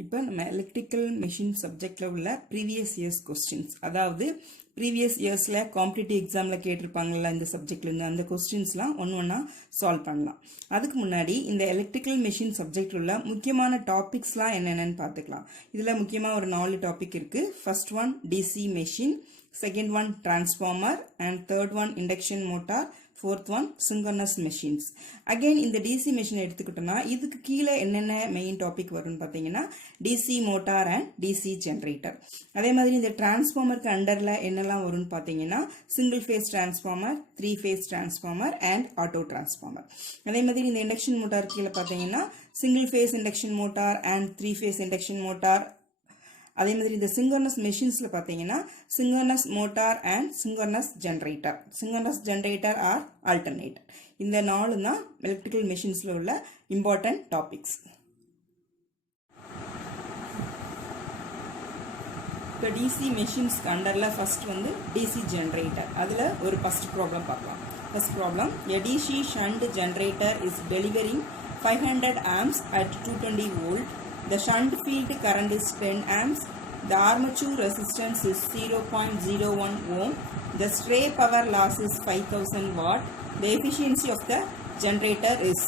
இப்போ நம்ம electrical machine சப்ஜெக்ட்ல உள்ள ப்ரீவியஸ் இயர்ஸ் கொஸ்டின்ஸ், அதாவது ப்ரீவியஸ் இயர்ஸில் காம்படிட்டிவ் எக்ஸாமில் கேட்டிருப்பாங்கல்ல இந்த சப்ஜெக்ட்லேருந்து, அந்த கொஸ்டின்ஸ்லாம் ஒன்று சால்வ் பண்ணலாம். அதுக்கு முன்னாடி இந்த எலக்ட்ரிக்கல் மெஷின் சப்ஜெக்ட் உள்ள முக்கியமான டாபிக்ஸ்லாம் என்னென்னு பார்த்துக்கலாம். இதில் முக்கியமாக ஒரு 4 டாபிக் இருக்குது. First one DC machine, second one transformer, and third one induction motor, fourth one synchronous machines. Again இந்த DC machine எடுத்துக்கிட்டோம்னா இதுக்கு கீழே என்னென்ன மெயின் டாபிக் வரும்னு பார்த்தீங்கன்னா DC motor and DC generator. அதே மாதிரி இந்த டிரான்ஸ்ஃபார்மருக்கு அண்டரில் என்னெல்லாம் வரும்னு பார்த்தீங்கன்னா single phase transformer, 3 phase transformer and auto transformer. அதே மாதிரி இந்த இண்டக்ஷன் மோட்டார் கீழே பார்த்தீங்கன்னா single phase induction motor and 3 phase induction motor. அதே மாதிரி இந்த சிங்கர்னஸ் மெஷின்ஸ்ல பார்த்தீங்கன்னா synchronous motor and synchronous generator. Synchronous generator or alternator. இந்த 4 தான் எலக்ட்ரிக்கல் மெஷின்ஸ்ல உள்ள இம்பார்ட்டன்ட் டாபிக்ஸ். இப்போ டிசி மெஷின்ஸ்க்கு அண்டரில் ஃபர்ஸ்ட் வந்து டிசி ஜென்ரேட்டர். அதில் ஒரு ஃபர்ஸ்ட் ப்ராப்ளம் பார்க்கலாம். First problem, a DC shunt generator is delivering 500 amps at 220 volt. The shunt field current is 10 amps. The armature resistance is 0.01 ohm. The stray power loss is 5000 watt. The efficiency of the generator is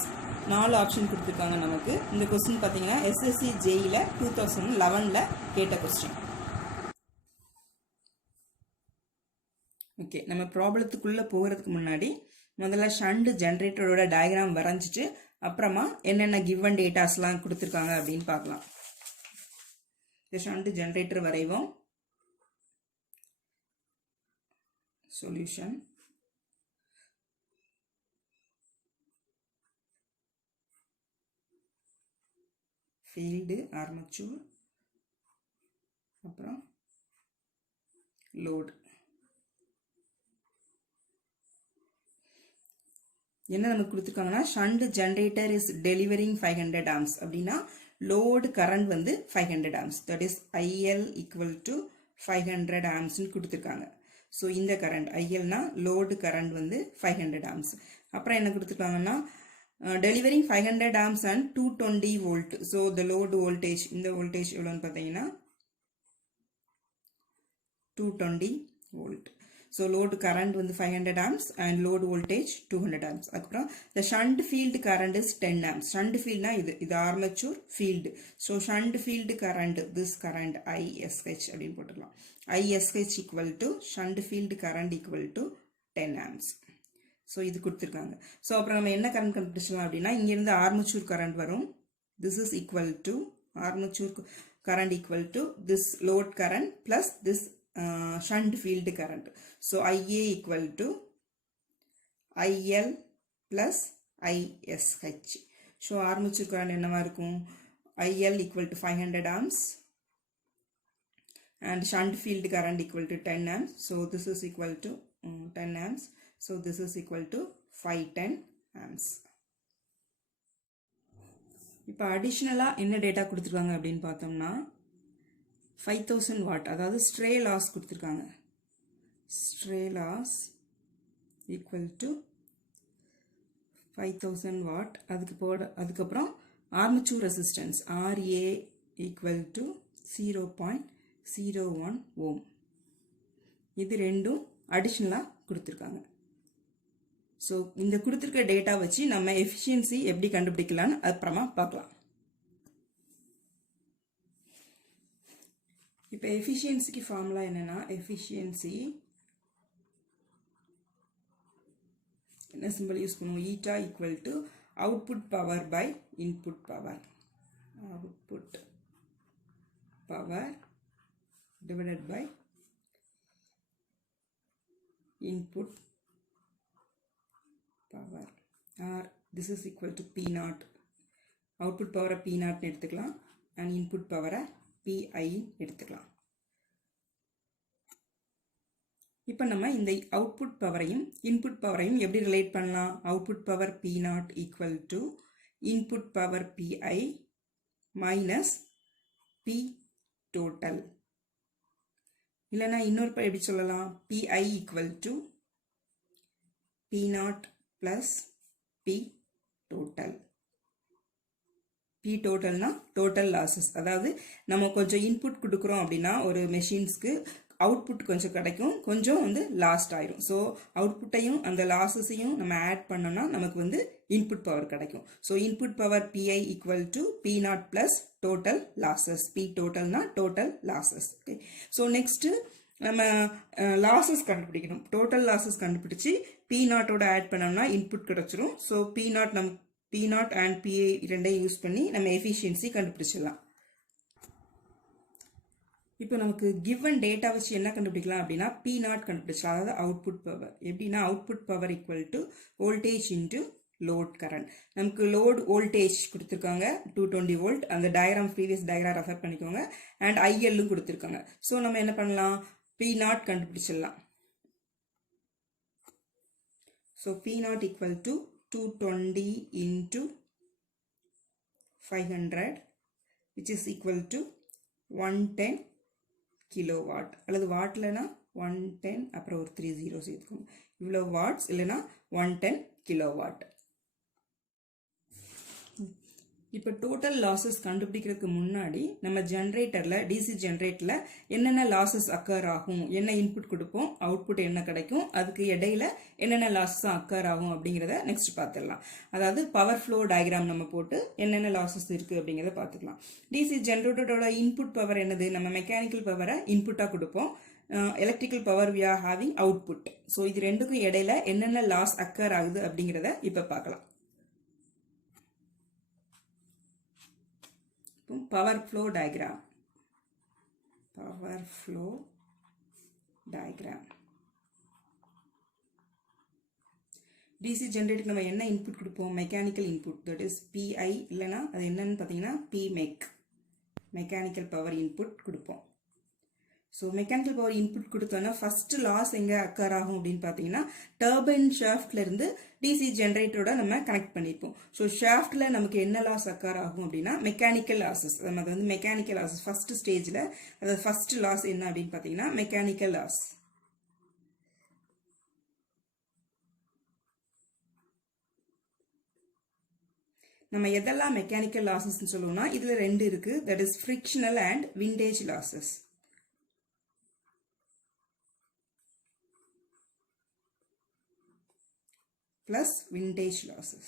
4 option கொடுத்துருக்காங்க நமக்கு. இந்த question பார்த்தீங்கன்னா SSC JEE 2011 கேட்ட question. Okay, நம்ம ப்ராப்ளத்துக்குள்ளே போகிறதுக்கு முன்னாடி முதல்ல shunt ஜென்ரேட்டரோட diagram வரைஞ்சிட்டு அப்புறமா என்னென்ன கிவன் டேட்டாஸ்லாம் கொடுத்துருக்காங்க அப்படின்னு பார்க்கலாம். இந்த ஷண்ட் ஜென்ரேட்டர் வரைவோம். சொல்யூஷன், ஃபீல்டு, ஆர்மச்சூர், அப்புறம் லோடு. என்ன நமக்கு கொடுத்துருக்காங்கன்னா shunt generator is delivering 500 amps அப்படின்னா லோடு கரண்ட் வந்து 500 amps, that is IL equal to 500 ஆம்ஸ்ன்னு கொடுத்துருக்காங்க. ஸோ இந்த கரண்ட் ILனா லோடு கரண்ட் வந்து 500 ஆம்ஸ். அப்புறம் என்ன கொடுத்துருக்காங்கன்னா delivering 500 amps and 220 volt. So the load voltage, இந்த வோல்டேஜ் எவ்வளோன்னு பார்த்தீங்கன்னா 220 வோல்ட். So load current வந்து 500 amps and load voltage 200 amps. அப்புறம் the shunt field current is 10 amps. Shunt field na இது armature field. So shunt field current, this current ISH அப்படின்னு போட்டுக்கலாம். ISH equal to shunt field current equal to 10 amps. So இது கொடுத்துருக்காங்க. So அப்புறம் நம்ம என்ன current கண்டுபிடிச்சலாம் அப்படின்னா இங்கிருந்து ஆர்மச்சூர் கரண்ட் வரும். This is equal to armature current equal to this load current plus this shunt field current. So IA equal to IL plus ISH. So armature current என்னவா இருக்கும்? IL equal to 500 amps and shunt field current equal to 10 amps. So this is equal to 10 amps. So this is equal to 510 amps. இப்போ அடிஷ்னலாக என்ன data கொடுத்துருக்காங்க அப்படின்னு பார்த்தோம்னா 5000 watt, அதாவது stray loss கொடுத்துருக்காங்க. Stray loss equal to 5000 watt. அதுக்கப்புறம் armature resistance RA equal to 0.01 ohm. இது ரெண்டும் அடிஷ்னலாக கொடுத்துருக்காங்க. ஸோ இந்த கொடுத்துருக்க டேட்டா வச்சு நம்ம எஃபிஷியன்சி எப்படி கண்டுபிடிக்கலான்னு அப்புறமா பார்க்கலாம். இப்போ எஃபிஷியன்சிக்கு ஃபார்முலா என்னன்னா, எஃபிஷியன்சி என்ன சிம்பிள் யூஸ் பண்ணுவோம், eta equal to output power by input power. Output power divided by input power, or this is equal to P0. Output பவரை P0 எடுத்துக்கலாம் அண்ட் இன்புட் பவரை PI எடுத்துக்கலாம். இப்போ நம்ம இந்த அவுட்புட் பவரையும் இன்புட் பவரையும் எப்படி ரிலேட் பண்ணலாம்? Output power P0 equal to input power PI minus P total. இல்லைன்னா இன்னொரு எப்படி சொல்லலாம், PI equal to P0 plus P total. P டோட்டல்னா டோட்டல் லாஸஸ். அதாவது நம்ம கொஞ்சம் இன்புட் கொடுக்குறோம் அப்படின்னா ஒரு மெஷின்ஸ்க்கு அவுட்புட் கொஞ்சம் கிடைக்கும், கொஞ்சம் வந்து லாஸ்ட் ஆயிரும். ஸோ அவுட்புட்டையும் அந்த லாஸஸையும் நம்ம ஆட் பண்ணோம்னா நமக்கு வந்து இன்புட் பவர் கிடைக்கும். So input power PI equal to P0 plus total losses. P டோட்டல்னா total losses. Okay, so next நம்ம லாஸஸ் கண்டுபிடிக்கணும். டோட்டல் லாஸஸ் கண்டுபிடிச்சி P0ஓட ஆட் பண்ணோம்னா இன்புட் கிடைச்சிரும். ஸோ P0 அண்ட் PI ரெண்டையும் யூஸ் பண்ணி நம்ம எஃபிஷியன்சி கண்டுபிடிச்சிடலாம். இப்போ நமக்கு கிவன் டேட்டா வச்சு என்ன கண்டுபிடிக்கலாம் அப்படின்னா P0 கண்டுபிடிச்சலாம். அதாவது அவுட்புட் பவர். எப்படின்னா output power equal to voltage into load current. நமக்கு லோட் வோல்டேஜ் கொடுத்துருக்காங்க 220 வோல்ட். அந்த டயக்ராம் ப்ரீவியஸ் டயக்ராம் ரெஃபர் பண்ணிக்கோங்க. அண்ட் IL கொடுத்துருக்காங்க. ஸோ நம்ம என்ன பண்ணலாம், P0 கண்டுபிடிச்சிடலாம். So P0 equal to 220 into 500 which is equal to 110 kilowatt. அல்லது வாட்லனா 110 அப்புறம் ஒரு 3 0 சேர்த்துக்கோங்க. இவ்வளோ வாட்ஸ் இல்லைனா 110 kilowatt. இப்போ டோட்டல் லாஸஸ் கண்டுபிடிக்கிறதுக்கு முன்னாடி நம்ம ஜென்ரேட்டரில் டிசி ஜென்ரேட்டரில் என்னென்ன லாஸஸ் அக்கர் ஆகும், என்ன இன்புட் கொடுப்போம், அவுட்புட் என்ன கிடைக்கும், அதுக்கு இடையில என்னென்ன லாஸஸ் அக்கர் ஆகும் அப்படிங்கிறத நெக்ஸ்ட் பார்த்துடலாம். அதாவது பவர் ஃப்ளோ டயக்ராம் நம்ம போட்டு என்னென்ன லாஸஸ் இருக்குது அப்படிங்கிறத பார்த்துக்கலாம். டிசி ஜென்ரேட்டரோட இன்புட் பவர் என்னது, நம்ம மெக்கானிக்கல் பவரை இன்புட்டாக கொடுப்போம். Electrical power we are having output. So இது ரெண்டுக்கும் இடையில என்னென்ன லாஸ் அக்கர் ஆகுது அப்படிங்கிறத இப்போ பார்க்கலாம். power flow diagram. DC generator நம்ம என்ன இன்புட் கொடுப்போம், mechanical input. That is PI இல்லைனா அது என்னன்னு பார்த்தீங்கன்னா PMEC, மெக்கானிக்கல் பவர் இன்புட் கொடுப்போம். ஸோ மெக்கானிக்கல் பவர் இன்புட் கொடுத்தோன்னா ஃபர்ஸ்ட் லாஸ் எங்கே அக்கர் ஆகும் அப்படின்னு பார்த்தீங்கன்னா டர்பைன் ஷாஃப்ட்லேருந்து டிசி ஜென்ரேட்டரோட நம்ம கனெக்ட் பண்ணியிருப்போம். ஸோ ஷாஃப்டில் நமக்கு என்ன லாஸ் அக்கர் ஆகும் அப்படின்னா மெக்கானிக்கல் லாஸஸ். அது வந்து மெக்கானிக்கல் லாஸஸ் ஃபர்ஸ்ட் ஸ்டேஜில். அதாவது ஃபர்ஸ்ட் லாஸ் என்ன அப்படின்னு பார்த்தீங்கன்னா மெக்கானிக்கல் லாஸ். நம்ம எதெல்லாம் மெக்கானிக்கல் லாஸஸ்ன்னு சொல்லுவோம்னா இதில் ரெண்டு இருக்குது. That is frictional and vintage losses. plus vintage losses.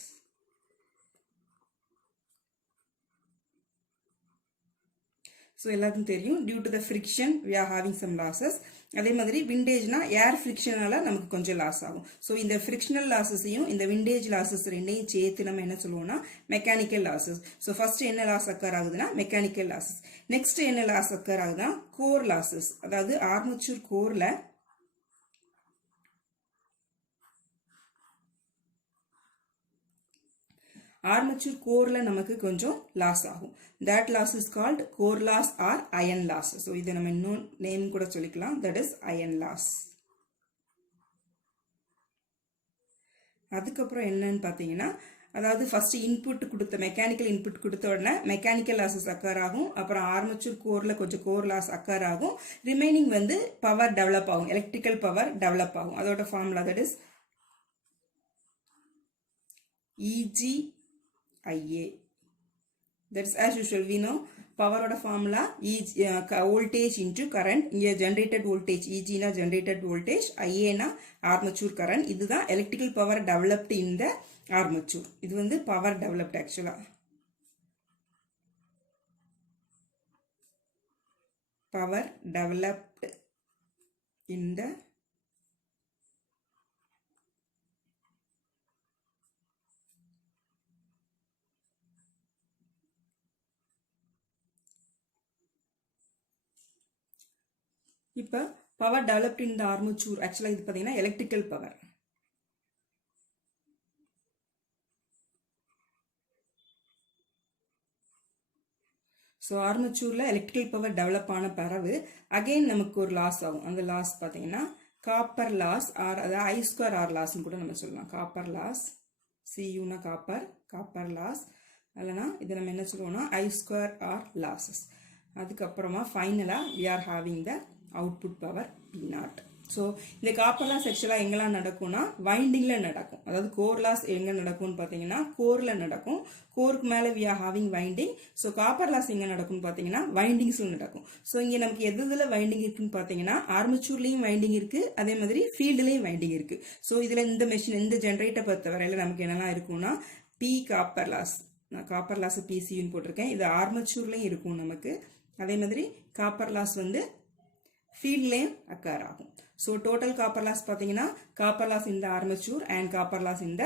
So எல்லாத்துக்கும் தெரியும் due to the friction we are having some losses. அதே மாதிரி விண்டேஜ்னா ஏர் ஃப்ரிக்ஷனால நமக்கு கொஞ்சம் லாஸ் ஆகும். ஸோ இந்த ஃப்ரிக்ஷனல் லாஸஸையும் இந்த விண்டேஜ் லாஸஸ் ரெண்டையும் சேர்த்து நம்ம என்ன சொல்லுவோம்னா மெக்கானிக்கல் லாஸஸ். ஸோ ஃபர்ஸ்ட் என்ன லாஸ் அக்கர் ஆகுதுன்னா மெக்கானிக்கல் லாஸஸ். நெக்ஸ்ட் என்ன லாஸ் அக்கர் ஆகுதுன்னா கோர் லாஸஸ். அதாவது ஆர்மேச்சர் கோர்ல ஆர்மேச்சர் கோர்ல நமக்கு கொஞ்சம் லாஸ் ஆகும். that loss is called core loss or iron loss. so இதை நம்ம இன்னும் நேம் கூட சொல்லிக்கலாம். that is iron loss. அதுக்கப்புறம் என்னன்னு பார்த்தீங்கன்னா அதாவது ஃபர்ஸ்ட் இன்புட் கொடுத்த மெக்கானிக்கல் இன்புட் கொடுத்த உடனே மெக்கானிக்கல் லாஸஸ் அக்கர் ஆகும். அப்புறம் ஆர்மேச்சர் கோர்ல கொஞ்சம் கோர் லாஸ் அக்கர் ஆகும். ரிமைனிங் வந்து பவர் டெவலப் ஆகும், எலக்ட்ரிக்கல் பவர் டெவலப் ஆகும். அதோட formula that is EGIA. That's as usual we know power oda formula voltage into current. Here generated voltage EG na generated voltage, IA na armature current. This is electrical power developed in the armature. This is the power developed actually. Power developed in the இப்போ power developed in the armature. ஆக்சுவலாக இது பார்த்தீங்கன்னா electrical power. So ஆர்மேச்சரில் electrical power develop ஆன பிறகு again நமக்கு ஒரு loss ஆகும். அந்த லாஸ் பார்த்தீங்கன்னா காப்பர் லாஸ் ஆர் அதாவது I2R லாஸ்ன்னு கூட நம்ம சொல்லலாம். காப்பர் லாஸ், CUனா காப்பர் லாஸ். இல்லைனா இதை நம்ம என்ன சொல்லுவோம்னா I2R லாஸஸ். அதுக்கப்புறமா ஃபைனலாக we are having the output power P0. So இந்த காப்பர் லாஸ் ஆக்சுவலாக எங்கெல்லாம் நடக்கும்னா வைண்டிங்கில் நடக்கும். அதாவது கோர் லாஸ் எங்கே நடக்கும்னு பார்த்தீங்கன்னா கோரில் நடக்கும். கோருக்கு மேலே we are having winding. So copper loss எங்கே நடக்கும்னு பார்த்தீங்கன்னா வைண்டிங்ஸில் நடக்கும். ஸோ இங்கே நமக்கு எதில் வைண்டிங் இருக்குன்னு பார்த்தீங்கன்னா ஆர்மச்சூர்லேயும் வைண்டிங் இருக்குது, அதே மாதிரி ஃபீல்டுலேயும் வைண்டிங் இருக்குது. ஸோ இதில் இந்த மெஷின் இந்த ஜென்ரேட்டர் பொறுத்தவரையில் நமக்கு என்னெல்லாம் இருக்கும்னா பி காப்பர் லாஸ், நான் காப்பர் லாஸ் பிசியூன்னு போட்டிருக்கேன். இது ஆர்மச்சூர்லேயும் இருக்கும் நமக்கு. அதே மாதிரி காப்பர் லாஸ் வந்து ஃபீல்ட்லேயும் அக்கர் ஆகும். ஸோ டோட்டல் காப்பர் லாஸ் பார்த்தீங்கன்னா காப்பர் லாஸ் இந்த ஆர்மச்சூர் அண்ட் காப்பர் லாஸ் இந்த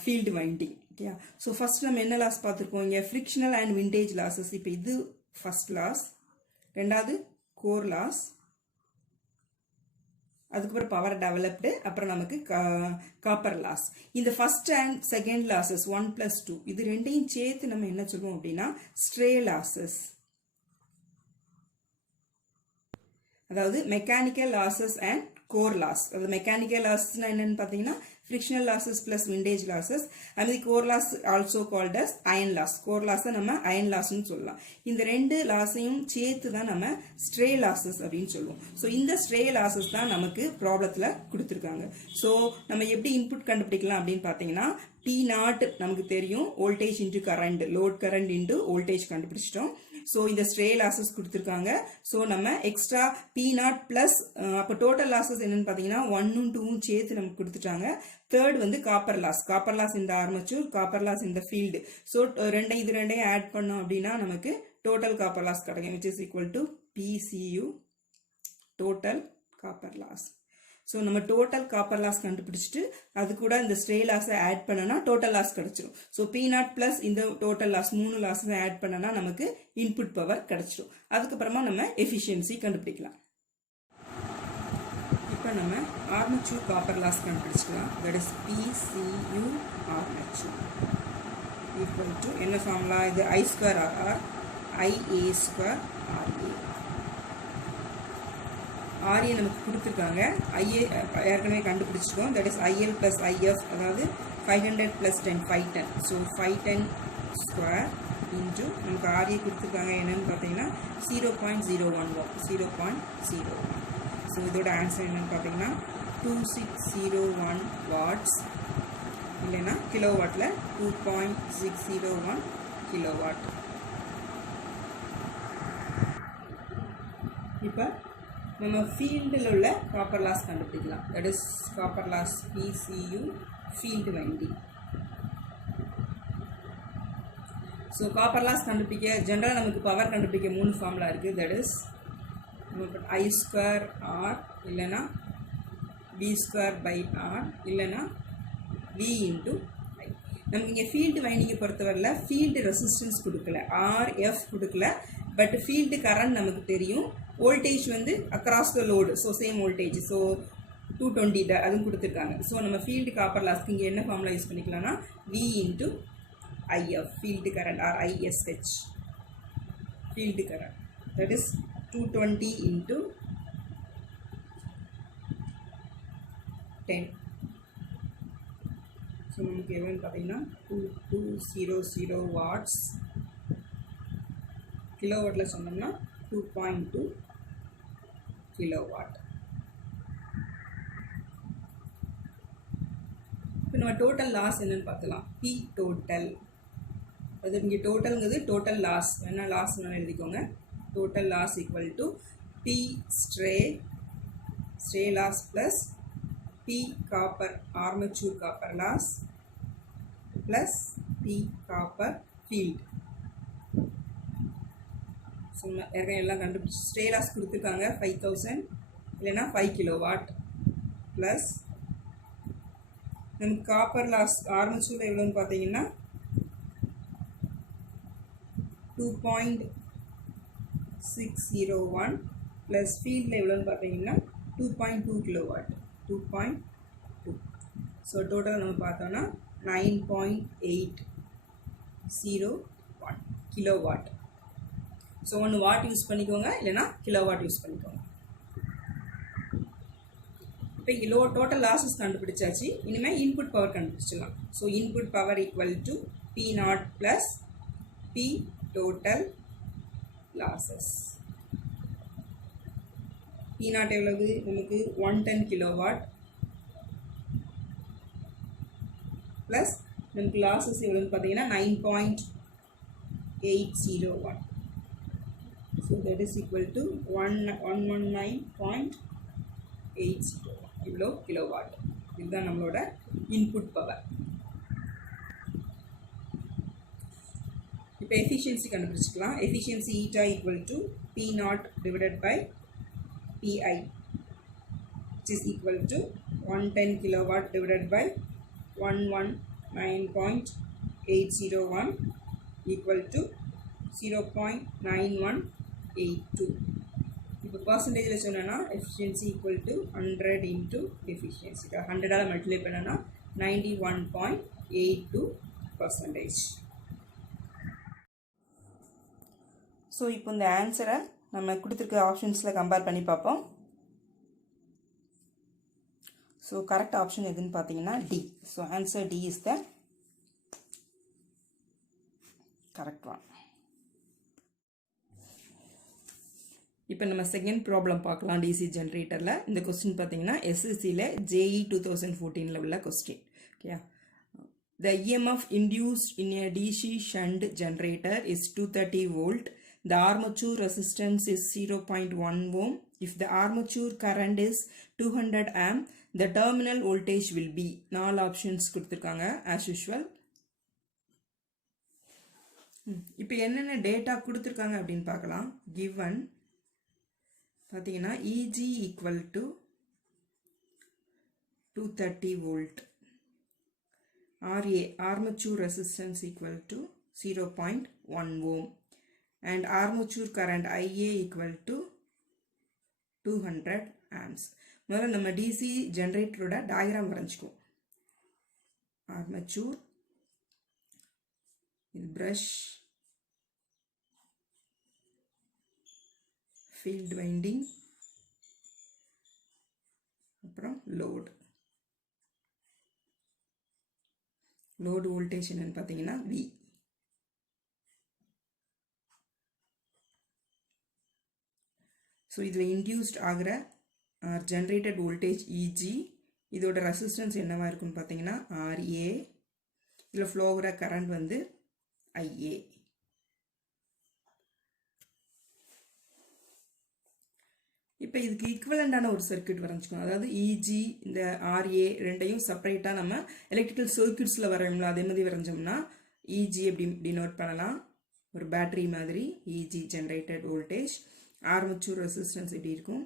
field winding. Okay, so first நம்ம என்ன லாஸ் பார்த்துருக்கோம் இங்கே ஃப்ரிக்ஷனல் அண்ட் விண்டேஜ் லாஸஸ். இப்போ இது ஃபர்ஸ்ட் லாஸ், ரெண்டாவது கோர் லாஸ், அதுக்கப்புறம் பவர் டெவலப்டு, அப்புறம் நமக்கு காப்பர் லாஸ். இந்த ஃபர்ஸ்ட் அண்ட் செகண்ட் லாஸஸ் 1+2 இது ரெண்டையும் சேர்த்து நம்ம என்ன சொல்லுவோம் அப்படின்னா ஸ்ட்ரே லாஸஸ். அதாவது mechanical losses and core loss. அதாவது மெக்கானிக்கல் லாஸஸ்னா என்னன்னு பார்த்தீங்கன்னா frictional losses plus windage losses. அதுமாதிரி core loss also called as iron loss. Core லாஸை நம்ம அயன் லாஸ்ன்னு சொல்லலாம். இந்த ரெண்டு லாஸையும் சேர்த்து தான் நம்ம ஸ்ட்ரே லாஸஸ் அப்படின்னு சொல்லுவோம். ஸோ இந்த ஸ்ட்ரே லாஸஸ் தான் நமக்கு ப்ராப்ளத்தில் கொடுத்துருக்காங்க. ஸோ நம்ம எப்படி இன்புட் கண்டுபிடிக்கலாம் அப்படின்னு பார்த்தீங்கன்னா P0 நமக்கு தெரியும், voltage into current, load current into voltage கண்டுபிடிச்சிட்டோம். ஸோ இந்த ஸ்ட்ரே லாஸஸ் கொடுத்துருக்காங்க. ஸோ நம்ம எக்ஸ்ட்ரா P0 பிளஸ் அப்போ டோட்டல் லாஸஸ் என்னன்னு பார்த்தீங்கன்னா 1ம் 2ம் சேர்த்து நமக்கு கொடுத்துட்டாங்க. தேர்ட் வந்து காப்பர் லாஸ். காப்பர் லாஸ் இந்த ஆர்மச்சூர், காப்பர் லாஸ் இந்த ஃபீல்டு. ஸோ இது ரெண்டையும் ஆட் பண்ணோம் அப்படின்னா நமக்கு டோட்டல் காப்பர் லாஸ் கிடைக்கும், which is equal to PCU total copper loss. So நம்ம டோட்டல் காப்பர் லாஸ் கண்டுபிடிச்சிட்டு அது கூட இந்த ஸ்ட்ரே லாஸை ஆட் பண்ணனா டோட்டல் லாஸ் கிடைச்சிடும். ஸோ P0 பிளஸ் இந்த டோட்டல் லாஸ் 3 லாஸை ஆட் பண்ணனா நமக்கு இன்புட் பவர் கிடைச்சிடும். அதுக்கப்புறமா நம்ம எஃபிஷியன்சி கண்டுபிடிக்கலாம். இப்போ நம்ம ஆர்மச்சூர் காப்பர் லாஸ் கண்டுபிடிச்சிக்கலாம். That is PCU armature equal to என்ன ஃபார்முலா இது I² RR IA² RA. RA நமக்கு கொடுத்துருக்காங்க, IA ஏற்கனவே கண்டுபிடிச்சிருக்கோம். That is IL plus IF, அதாவது 500 plus 10 510. ஸோ 510² இன்ட்டு நமக்கு RA கொடுத்துருக்காங்க என்னன்னு பார்த்தீங்கன்னா 0.011 0.01. ஸோ இதோட ஆன்சர் என்னன்னு பார்த்தீங்கன்னா 2601 வாட்ஸ், இல்லைன்னா கிலோவாட்டில் 2.601 கிலோவாட். இப்போ நம்ம ஃபீல்டில் உள்ள காப்பர் லாஸ் கண்டுபிடிக்கலாம். That is copper loss PCU field winding. So copper loss கண்டுபிடிக்க ஜென்ரலாக நமக்கு பவர் கண்டுபிடிக்க 3 ஃபார்முலா இருக்குது. தட் இஸ் நமக்கு I² R, இல்லைன்னா V² R, இல்லைன்னா V இன்ட்டு I. நமக்கு இங்கே ஃபீல்டு வைண்டிங்கை பொறுத்தவரையில் ஃபீல்டு ரெசிஸ்டன்ஸ் கொடுக்கல, RF கொடுக்கல, பட் ஃபீல்டு கரண்ட் நமக்கு தெரியும். வோல்டேஜ் வந்து across the load, so same voltage, so 220 அதுவும் கொடுத்துருக்காங்க. ஸோ நம்ம ஃபீல்டு காப்பர் லாஸ்க்கு இங்கே என்ன ஃபார்முலா யூஸ் பண்ணிக்கலாம்னா V into IF field current or ISH field current. That is 220 into 10. So நமக்கு எவ்வளோன்னு பார்த்தீங்கன்னா 2200 வாட்ஸ். கிலோவாட்டில் சொன்னோம்னா 2.2 கிலோவாட். இப்போ நம்ம டோட்டல் லாஸ் என்னன்னு பார்க்கலாம். P டோட்டல், அது இங்கே டோட்டல்ங்கிறது டோட்டல் லாஸ், என்ன லாஸ் வேணாலும் எழுதிக்கோங்க. Total loss equal to P stray loss plus P copper armature copper loss plus P copper field. So ஏற்கனவே எல்லாம் கண்டுபிடிச்சி ஸ்ட்ரே லாஸ் கொடுத்துருக்காங்க 5000, இல்லைன்னா 5 கிலோவாட் ப்ளஸ் நமக்கு காப்பர் லாஸ் ஆர்மச்சூரில் எவ்வளோன்னு பார்த்தீங்கன்னா 2.601 ப்ளஸ் ஃபீல்டில் எவ்வளோன்னு பார்த்தீங்கன்னா 2.2 கிலோவாட் 2.2. ஸோ டோட்டல் நம்ம பார்த்தோன்னா 9.801 கிலோவாட். ஸோ ஒன்று வாட் யூஸ் பண்ணிக்கோங்க, இல்லைனா கிலோவாட் யூஸ் பண்ணிக்கோங்க. இப்போ இங்கே டோட்டல் லாஸஸ் கண்டுபிடிச்சாச்சு. இனிமேல் இன்புட் பவர் கண்டுபிடிச்சிடலாம். So input power equal to P0 plus P total losses. P not எவ்வளவு நமக்கு 110 கிலோவாட் ப்ளஸ் நமக்கு லாஸஸ் எவ்வளோன்னு பார்த்தீங்கன்னா 9.801. So that is equal to 119.801 இவ்வளோ கிலோவாட். இதுதான் நம்மளோட இன்புட் பவர். இப்போ எஃபிஷியன்சி கண்டுபிடிச்சிக்கலாம். Efficiency eta equal to P naught divided by PI, which is equal to 110 kilowatt divided by 119.801 equal to 0.9182. இப்போ பர்சன்டேஜில் சொன்னோன்னா efficiency equal to 100 into efficiency 100ஆல் multiply பண்ணோன்னா 91.82%. ஸோ இப்போ இந்த ஆன்சரை நம்ம கொடுத்துருக்க ஆப்ஷன்ஸில் கம்பேர் பண்ணி பார்ப்போம். ஸோ கரெக்ட் ஆப்ஷன் எதுன்னு பார்த்தீங்கன்னா D. So answer D is the correct one. இப்போ நம்ம செகண்ட் ப்ராப்ளம் பார்க்கலாம். டிசி ஜென்ரேட்டரில் இந்த கொஸ்டின் பார்த்தீங்கன்னா எஸ்எஸ்சியில் JEE 2014 உள்ள question. Okay, the EMF induced in a DC shunt generator is 230 volt. The armature resistance is 0.1 ohm. If the armature current is 200 amp, the terminal voltage will be. 4 options கொடுத்திருக்காங்க as usual. இப்போ என்னென்ன data கொடுத்திருக்காங்க அப்படின்னு பார்க்கலாம். given பார்த்தீங்கன்னா EG equal to 230 volt. RA armature resistance equal to 0.1 ohm. And armature current IA equal to 200 amps. முதல்ல நம்ம DC ஜென்ரேட்டரோட diagram வரைஞ்சிக்குவோம். Armature, இது பிரஷ், ஃபீல்ட் வைண்டிங், அப்புறம் லோடு. லோடு வோல்டேஜ் என்னன்னு பார்த்தீங்கன்னா V. ஸோ இதில் இன்டியூஸ்ட் ஆகிற ஜென்ரேட்டட் வோல்டேஜ் EG, இதோட resistance என்னவாக இருக்குன்னு பார்த்தீங்கன்னா RA, இதில் ஃப்ளோ ஆகிற கரண்ட் வந்து IA. இப்போ இதுக்கு ஈக்குவலண்டான ஒரு சர்க்கியூட் வரைஞ்சிக்கணும். அதாவது EG இந்த RA ரெண்டையும் செப்பரேட்டாக நம்ம எலக்ட்ரிக்கல் சர்க்கியூட்ஸில் வரையோம்ல அதே மாதிரி வரைஞ்சோம்னா EG எப்படி டினோட் பண்ணலாம், ஒரு பேட்டரி மாதிரி. EG generated voltage, armature resistance எப்படி இருக்கும்,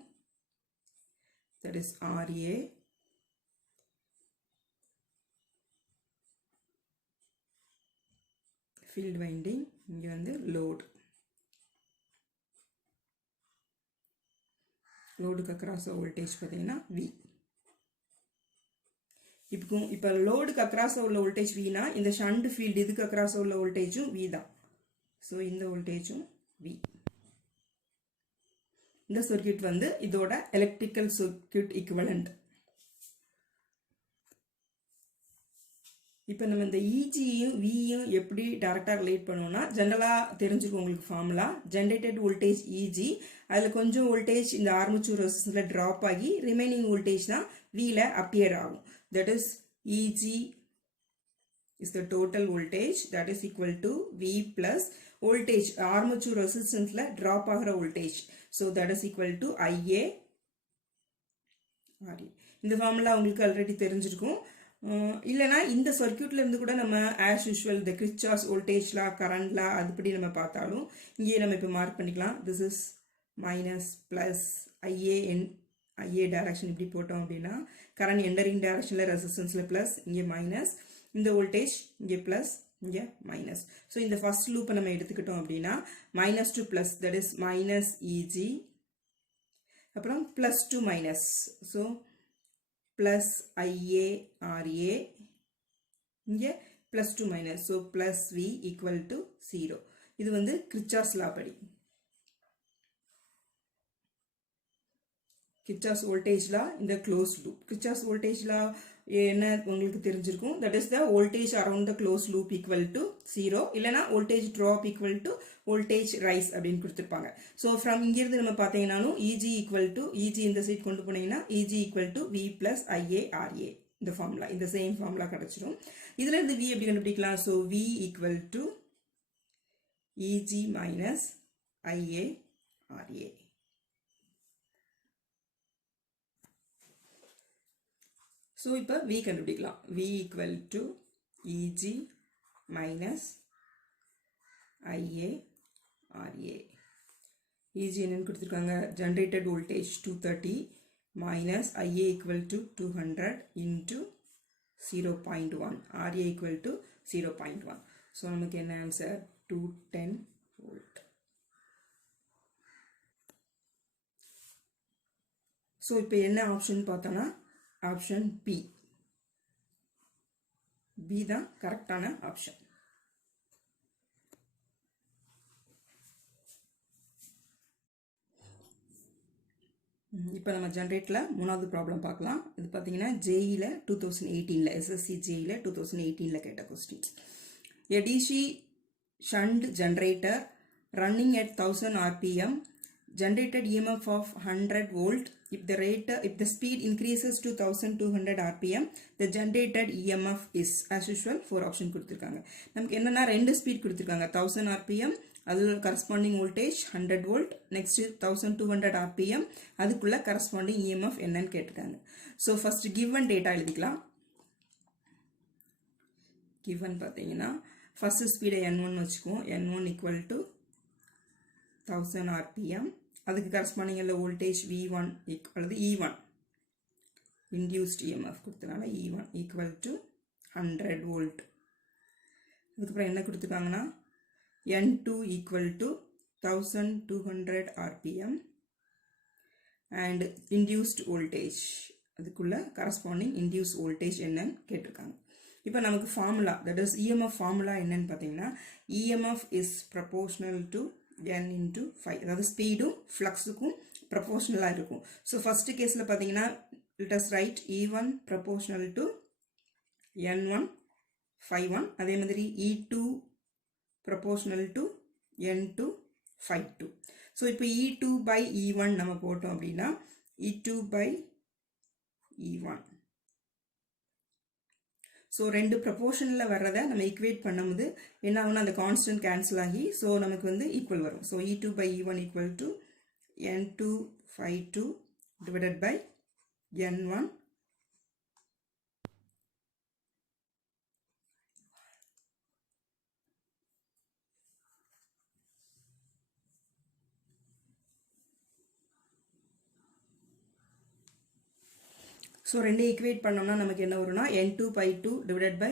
that is RA, field winding, இங்கே வந்து லோடு. லோடுக்கு அக்ராஸ் வோல்டேஜ் பார்த்தீங்கன்னா V. இப்போ லோடுக்கு அக்ராஸ் உள்ள வோல்டேஜ் Vனா இந்த ஷண்ட் ஃபீல்டு இதுக்கு அக்ராஸ் உள்ள வோல்டேஜும் V தான். ஸோ இந்த வோல்டேஜும் V. இந்த சர்க்கியூட் வந்து இதோட எலக்ட்ரிக்கல் சர்க்கியூட் ஈக்குவலண்ட். இப்போ நம்ம இந்த EGயும் Vயும் எப்படி டைரக்டாக ரிலேட் பண்ணுவோம்னா ஜென்ரலாக தெரிஞ்சுக்கும் உங்களுக்கு ஃபார்முலா. ஜென்ரேட்டட் வோல்டேஜ் EG, அதில் கொஞ்சம் வோல்டேஜ் இந்த ஆர்மச்சூர் ரெசிஸ்டன்ஸில் ட்ராப் ஆகி ரிமைனிங் வோல்டேஜ் தான் Vல அப்பியர் ஆகும். That is EG is the total voltage, that is equal to V plus voltage armature resistance la drop ஆகிற voltage, so that is equal to IA RE. இந்த formula உங்களுக்கு already தெரிஞ்சிருக்கும். இல்லைனா இந்த சர்க்கியூட்ல இருந்து கூட நம்ம as usual the Kirchhoff's voltage law, current law அதுபடி நம்ம பார்த்தாலும் இங்கே நம்ம இப்போ மார்க் பண்ணிக்கலாம். this is minus plus IA direction இப்படி போட்டோம் அப்படின்னா current entering directionல resistance plus இங்கே minus, இந்த வோல்டேஜ் இங்கே ப்ளஸ் இங்கே மைனஸ். ஸோ இந்த ஃபர்ஸ்ட் லூப்பை நம்ம எடுத்துக்கிட்டோம் அப்படின்னா minus to plus, that is minus EG, அப்புறம் plus two minus, so plus IA RA, இங்கே plus two minus, so plus V equal to 0. இது வந்து கிர்ச்சாஃப்ஸ் லா படி. கிர்ச்சாஃப்ஸ் வோல்டேஜ் லா இந்த close loop. Kirchhoff's voltage law என்ன உங்களுக்கு தெரிஞ்சிருக்கும். That is the voltage around the close loop equal to 0, இல்லைனா voltage drop equal to voltage rice அப்படின்னு கொடுத்துருப்பாங்க. ஸோ ஃப்ரம் இங்கிருந்து நம்ம பார்த்தீங்கன்னாலும் இஜி ஈக்குவல் டு இஜி இந்த சைட் கொண்டு போனீங்கன்னா EG equal to V plus IA RA, இந்த ஃபார்முலா, இந்த சேம் ஃபார்முலா கிடைச்சிடும். இதுல இருந்து வி எப்படி கண்டுபிடிக்கலாம்? So V equal to EG minus IA RA. So இப்போ வி கண்டுபிடிக்கலாம். V equal to EG minus IA RA. EG என்னன்னு கொடுத்துருக்காங்க? Generated voltage 230 minus IA equal to 200 into 0.1, RA equal to 0.1. So நமக்கு என்ன ஆன்சர்? 210 வோல்ட். ஸோ இப்போ என்ன option பார்த்தோன்னா option B. B தான் கரெக்டான ஆப்ஷன். இப்போ நம்ம ஜென்ரேட்டில் மூணாவது ப்ராப்ளம் பார்க்கலாம். இது பார்த்தீங்கன்னா ஜேஇல 2018 எஸ்எஸ்சி ஜேஇல 2018 கேட்ட questions. A DC shunt generator running at 1000 rpm generated EMF of 100 volt. If the speed increases to 1200 rpm, the generated EMF is as usual. 4 option கொடுத்திருக்காங்க. நமக்கு என்னன்னா ரெண்டு ஸ்பீட் கொடுத்திருக்காங்க. 1000 rpm அது corresponding voltage 100 volt, next 1200 rpm அதுக்குள்ள corresponding EMF என்னன்னு கேட்டிருக்காங்க. So first given data எழுதிக்கலாம். given பார்த்தீங்கன்னா first speed n1 வச்சுக்குவோம். n1 equal to 1000 rpm. அதுக்கு corresponding voltage v1 அல்லது e1 induced EMF கொடுத்தனால e1 equal to 100 volt. அதுக்கப்புறம் என்ன கொடுத்துருக்காங்கன்னா n2 equal to 1200 rpm and induced voltage அதுக்குள்ள corresponding induced voltage என்னன்னு கேட்டிருக்காங்க. இப்போ நமக்கு formula, that is EMF formula என்னன்னு பார்த்தீங்கன்னா EMF is proportional to n into 5, அதாவது ஸ்பீடும் ஃப்ளக்ஸுக்கும் ப்ரொபோர்ஷனலாக இருக்கும். ஸோ ஃபர்ஸ்ட் கேஸில் பார்த்தீங்கன்னா let us write E1 proportional to n1 5 1, அதே மாதிரி E2 proportional to n2 5 2. So இப்போ E2 by E1 நம்ம போட்டோம் அப்படின்னா E2 by E1. ஸோ ரெண்டு ப்ரொபோர்ஷனில் வர்றதை நம்ம ஈக்குவேட் பண்ணும்போது என்ன ஆகும்னா அந்த கான்ஸ்டன்ட் கேன்சல் ஆகி ஸோ நமக்கு வந்து ஈக்குவல் வரும். So E2 by E1 equal to n2 5 2 divided by n1 so ரெண்டு ஈக்குவேட் பண்ணோம்னா நமக்கு என்ன வரும்னா n2 by 2 divided by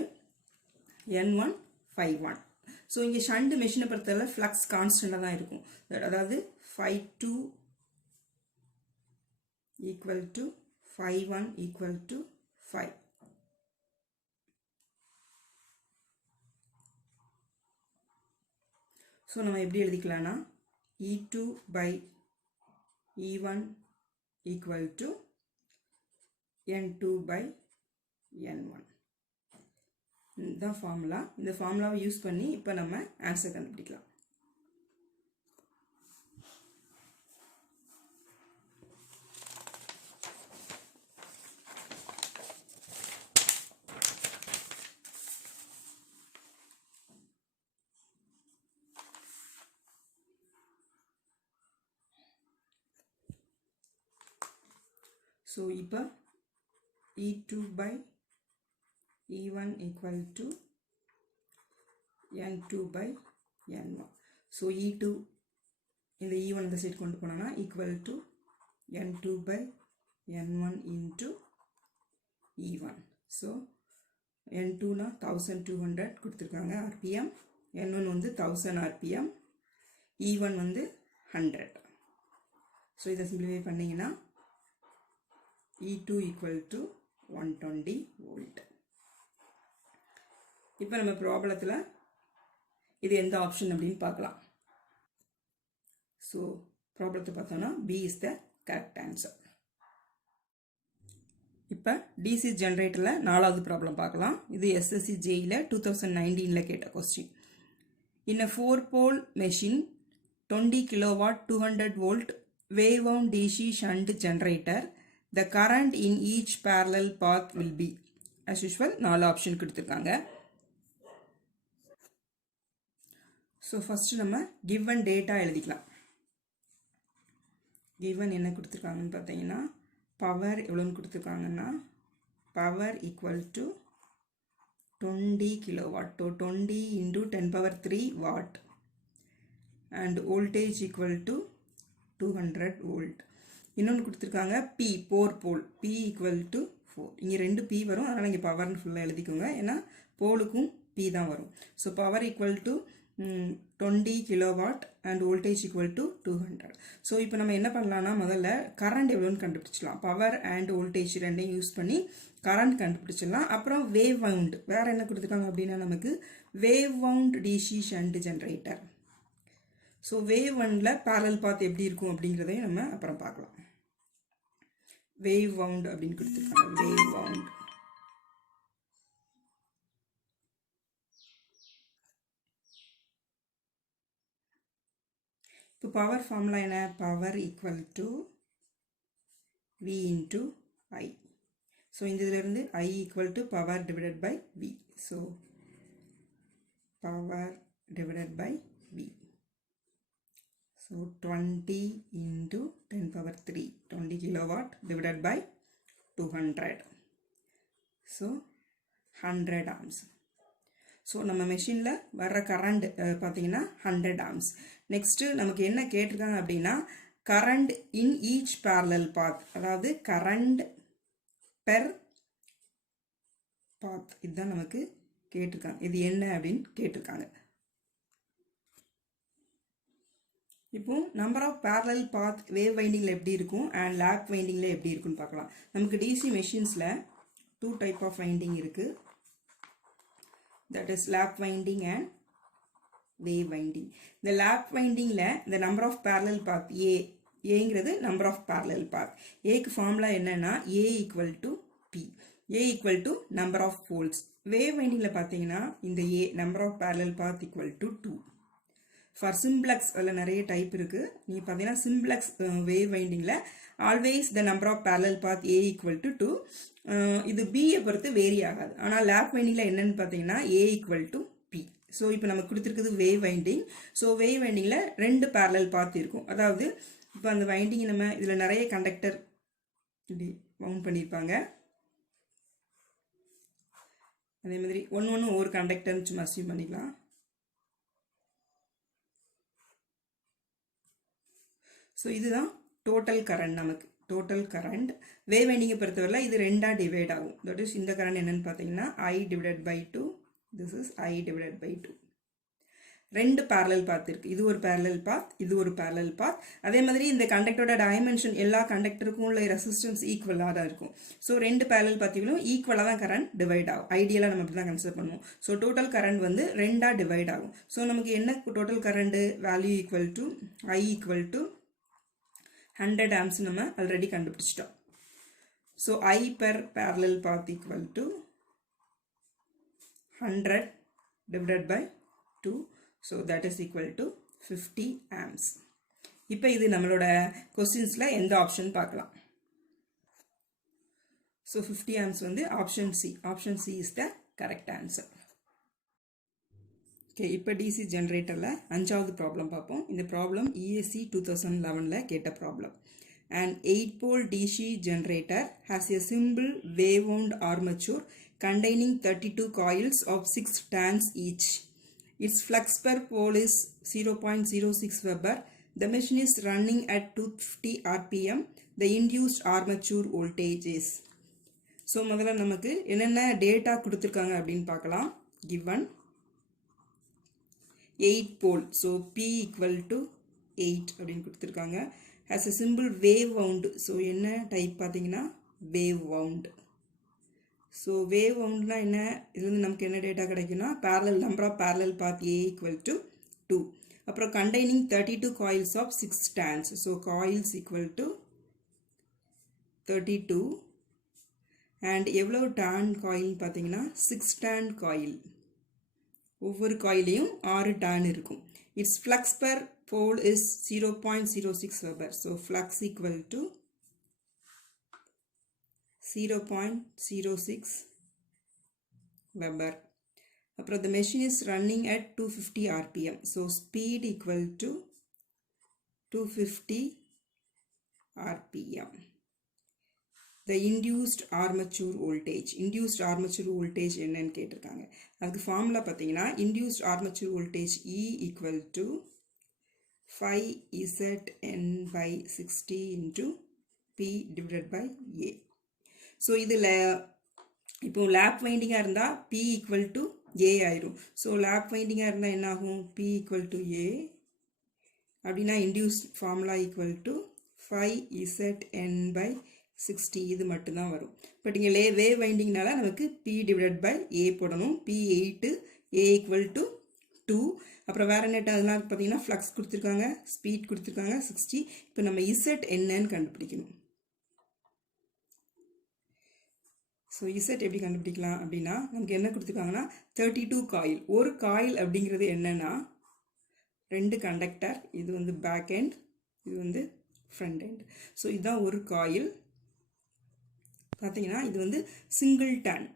n1 5 1. So இங்கே ஷண்ட் மெஷினை பொறுத்தவரை ஃப்ளக்ஸ் கான்ஸ்டண்டாக தான் இருக்கும். அதாவது 5 2 equal to 5 1 equal to 5. So நம்ம எப்படி எழுதிக்கலாம்னா E2 by E1 equal to n2 by n1. இதுதான் ஃபார்முலா. இந்த ஃபார்முலாவை யூஸ் பண்ணி இப்போ நம்ம ஆன்சர் கண்டுபிடிக்கலாம். ஸோ இப்போ E2 by E1 equal to n2 by n1. So E2 இந்த E1 இந்த சைடு கொண்டு போனோம்னா equal to n2 by n1 into E1. So n2 னா 1200 கொடுத்திருக்காங்க rpm, n1 வந்து 1000 rpm, E1 வந்து 100. So இதை சிம்பிளிஃபை பண்ணீங்கன்னா E2 equal to 120 volt. இப்போ நம்ம ப்ராப்ளத்தில் இது எந்த ஆப்ஷன் அப்படின்னு பார்க்கலாம். ஸோ ப்ராப்ளத்தை பார்த்தோம்னா B is the correct answer. இப்போ டிசி ஜென்ரேட்டரில் 4வது ப்ராப்ளம் பார்க்கலாம். இது எஸ்எஸ்சி ஜேயில் 2019 கேட்ட question. In a 4-pole machine, 20 kilowatt 200 volt wave-wound DC shunt generator, the current in each parallel path will be. As usual, 4 option கொடுத்துருக்காங்க. So first நம்ம given data எழுதிக்கலாம். given என்ன கொடுத்துருக்காங்கன்னு பார்த்தீங்கன்னா, பவர் எவ்வளோன்னு கொடுத்துருக்காங்கன்னா, power equal to 20 kilowatt, so 20 into 10 power 3 watt, and voltage equal to 200 volt. இன்னொன்று கொடுத்துருக்காங்க P, 4 pole, P equal to 4. இங்கே 2 P வரும், அதனால் இங்கே பவர்னு ஃபுல்லாக எழுதிக்கோங்க, ஏன்னா போலுக்கும் P தான் வரும். So power equal to 20 kilowatt and voltage equal to 200. So இப்போ நம்ம என்ன பண்ணலாம்னா, முதல்ல கரண்ட் எவ்வளோன்னு கண்டுபிடிச்சிடலாம். பவர் அண்ட் வோல்டேஜ் ரெண்டையும் யூஸ் பண்ணி கரண்ட் கண்டுபிடிச்சிடலாம். அப்புறம் வேவ் வவுண்ட் வேறு என்ன கொடுத்துருக்காங்க அப்படின்னா, நமக்கு wave wound DC shunt generator. So wave வவுண்டில் பேரலல் பாத் எப்படி இருக்கும் அப்படிங்கிறதையும் நம்ம அப்புறம் பார்க்கலாம். வேவ் வவுண்ட் அப்படின்னு கொடுத்துருக்காங்க. வேவ் வவுண்ட் இப்போ பவர் ஃபார்முலா என்ன? Power equal to V into I. So இந்த இதிலிருந்து I equal to power divided by V. So power divided by V. So 20 into 10 power 3, 20 kilowatt divided by 200. So 100 amps. So நம்ம மெஷினில் வர்ற current பார்த்தீங்கன்னா 100 amps. Next நமக்கு என்ன கேட்டிருக்காங்க அப்படின்னா, current in each parallel path, அதாவது கரண்ட் பெர் பாத், இதுதான் நமக்கு கேட்டிருக்காங்க. இது என்ன அப்படின்னு கேட்டிருக்காங்க. இப்போ number of parallel path wave வைண்டிங்கில் எப்படி இருக்கும் அண்ட் லேப் வைண்டிங்கில் எப்படி இருக்குன்னு பார்க்கலாம். நமக்கு டிசி மெஷின்ஸில் 2 type ஆஃப் வைண்டிங் இருக்குது. that is lap winding and wave winding. இந்த lap windingல the number of parallel path ஏங்கிறது number of parallel path. ஏக்கு ஃபார்முலா என்னன்னா A equal to P. A equal to number of poles. wave windingல பார்த்தீங்கன்னா இந்த A number of parallel path equal to 2. for simplex அதில் நிறைய type இருக்குது. நீங்கள் பார்த்தீங்கன்னா simplex wave windingல always the number of parallel path A equal to 2. இது பியை பொறுத்து வேரி ஆகாது. ஆனால் லேப் வைண்டிங்கில் என்னன்னு பார்த்தீங்கன்னா A equal to P. So இப்போ நமக்கு கொடுத்துருக்குது வேவ் வைண்டிங். ஸோ வேவ் வைண்டிங்கில் 2 parallel path இருக்கும். அதாவது இப்போ அந்த வைண்டிங் நம்ம இதில் நிறைய கண்டக்டர் இப்படி மவுண்ட் பண்ணியிருப்பாங்க. அதே மாதிரி ஒன்று ஒவ்வொரு கண்டக்டர்னு சும்மா அஸ்யூம் பண்ணிக்கலாம். ஸோ இதுதான் டோட்டல் கரண்ட். நமக்கு டோட்டல் கரண்ட் வேவ் வைண்டிங்கை பொறுத்தவரை இது 2ஆக டிவைட் ஆகும். தட் இஸ் இந்த கரண்ட் என்னன்னு பார்த்தீங்கன்னா I divided by 2, this is I divided by 2. 2 parallel path இருக்குது. இது ஒரு parallel path, இது ஒரு parallel path. அதே மாதிரி இந்த கண்டக்டரோட டைமென்ஷன் எல்லா கண்டக்டருக்கும் உள்ள ரெசிஸ்டன்ஸ் ஈக்குவலாக தான் இருக்கும். ஸோ 2 parallel pathகளும் ஈக்குவலாக தான் கரண்ட் டிவைட் ஆகும். ஐடியலாக நம்ம இப்படி தான் கன்சிடர் பண்ணுவோம். ஸோ டோட்டல் கரண்ட் வந்து 2ஆக டிவைட் ஆகும். ஸோ நமக்கு என்ன total current value equal to I equal to 100 amps நம்ம ஆல்ரெடி கண்டுபிடிச்சிட்டோம். So I per parallel path equal to 100 divided by 2. So that is equal to 50 amps. இப்போ இது நம்மளோட கொஸ்டின்ஸில் எந்த ஆப்ஷன் பார்க்கலாம். ஸோ 50 amps வந்து option C. Option C is the correct answer. Okay, இப்போ DC ஜென்ரேட்டரில் 5வது ப்ராப்ளம் பார்ப்போம். இந்த ப்ராப்ளம் ESC 2011 கேட்ட problem. An 8-pole DC generator has a simple wave-wound armature containing 32 coils of 6 turns each. Its flux per pole is 0.06 Weber. The machine is running at 250 RPM. The induced armature voltage is. So முதல்ல நமக்கு என்னென்ன data கொடுத்துருக்காங்க அப்படின்னு பார்க்கலாம். given 8 pole, so P equal to 8 அப்படின்னு கொடுத்துருக்காங்க. has a simple wave wound. So என்ன type பார்த்தீங்கன்னா wave wound. ஸோ wave woundனா என்ன, இதுலேருந்து நமக்கு என்ன data கிடைக்குன்னா parallel number of parallel path A equal to 2. அப்புறம் containing 32 coils of 6 turns. So coils equal to 32 and எவ்வளோ டர்ன் காயில் பார்த்தீங்கன்னா 6 turn coil. ஒவ்வொரு காயிலையும் 6 டர்ன் இருக்கும். It's flux per pole is 0.06 weber. So flux equal to 0.06 weber. அப்புறம் the machine is running at 250 rpm. So speed equal to 250 rpm. The induced armature voltage. Induced armature voltage என்னன்னு கேட்டிருக்காங்க. அதுக்கு formula பார்த்தீங்கன்னா induced armature voltage E equal to 5Zn by 60 into P divided by A. So இதில் இப்போ lab வைண்டிங்காக இருந்தால் P equal to A ஆயிரும். So lab வைண்டிங்காக இருந்தால் என்ன ஆகும்? P equal to A அப்படின்னா induced formula equal to 5Zn by 60 இது மட்டும்தான் வரும். பட் இங்கே வேவ் வைண்டிங்னால நமக்கு P டிவைடட் பை A போடணும். P 8, A equal to 2. அப்புறம் வேறு என்ன அதெல்லாம் பார்த்தீங்கன்னா ஃப்ளக்ஸ் கொடுத்துருக்காங்க, ஸ்பீட் கொடுத்துருக்காங்க 60. இப்போ நம்ம Z என்னன்னு கண்டுபிடிக்கணும். ஸோ Z எப்படி கண்டுபிடிக்கலாம் அப்படின்னா நமக்கு என்ன கொடுத்துருக்காங்கன்னா 32 காயில். ஒரு காயில் அப்படிங்கிறது என்னன்னா 2 கண்டக்டர், இது வந்து பேக் எண்ட், இது வந்து ஃப்ரண்ட் எண்ட். ஸோ இதுதான் ஒரு காயில். பார்த்தீங்கன்னா இது வந்து சிங்கிள் டர்ன்,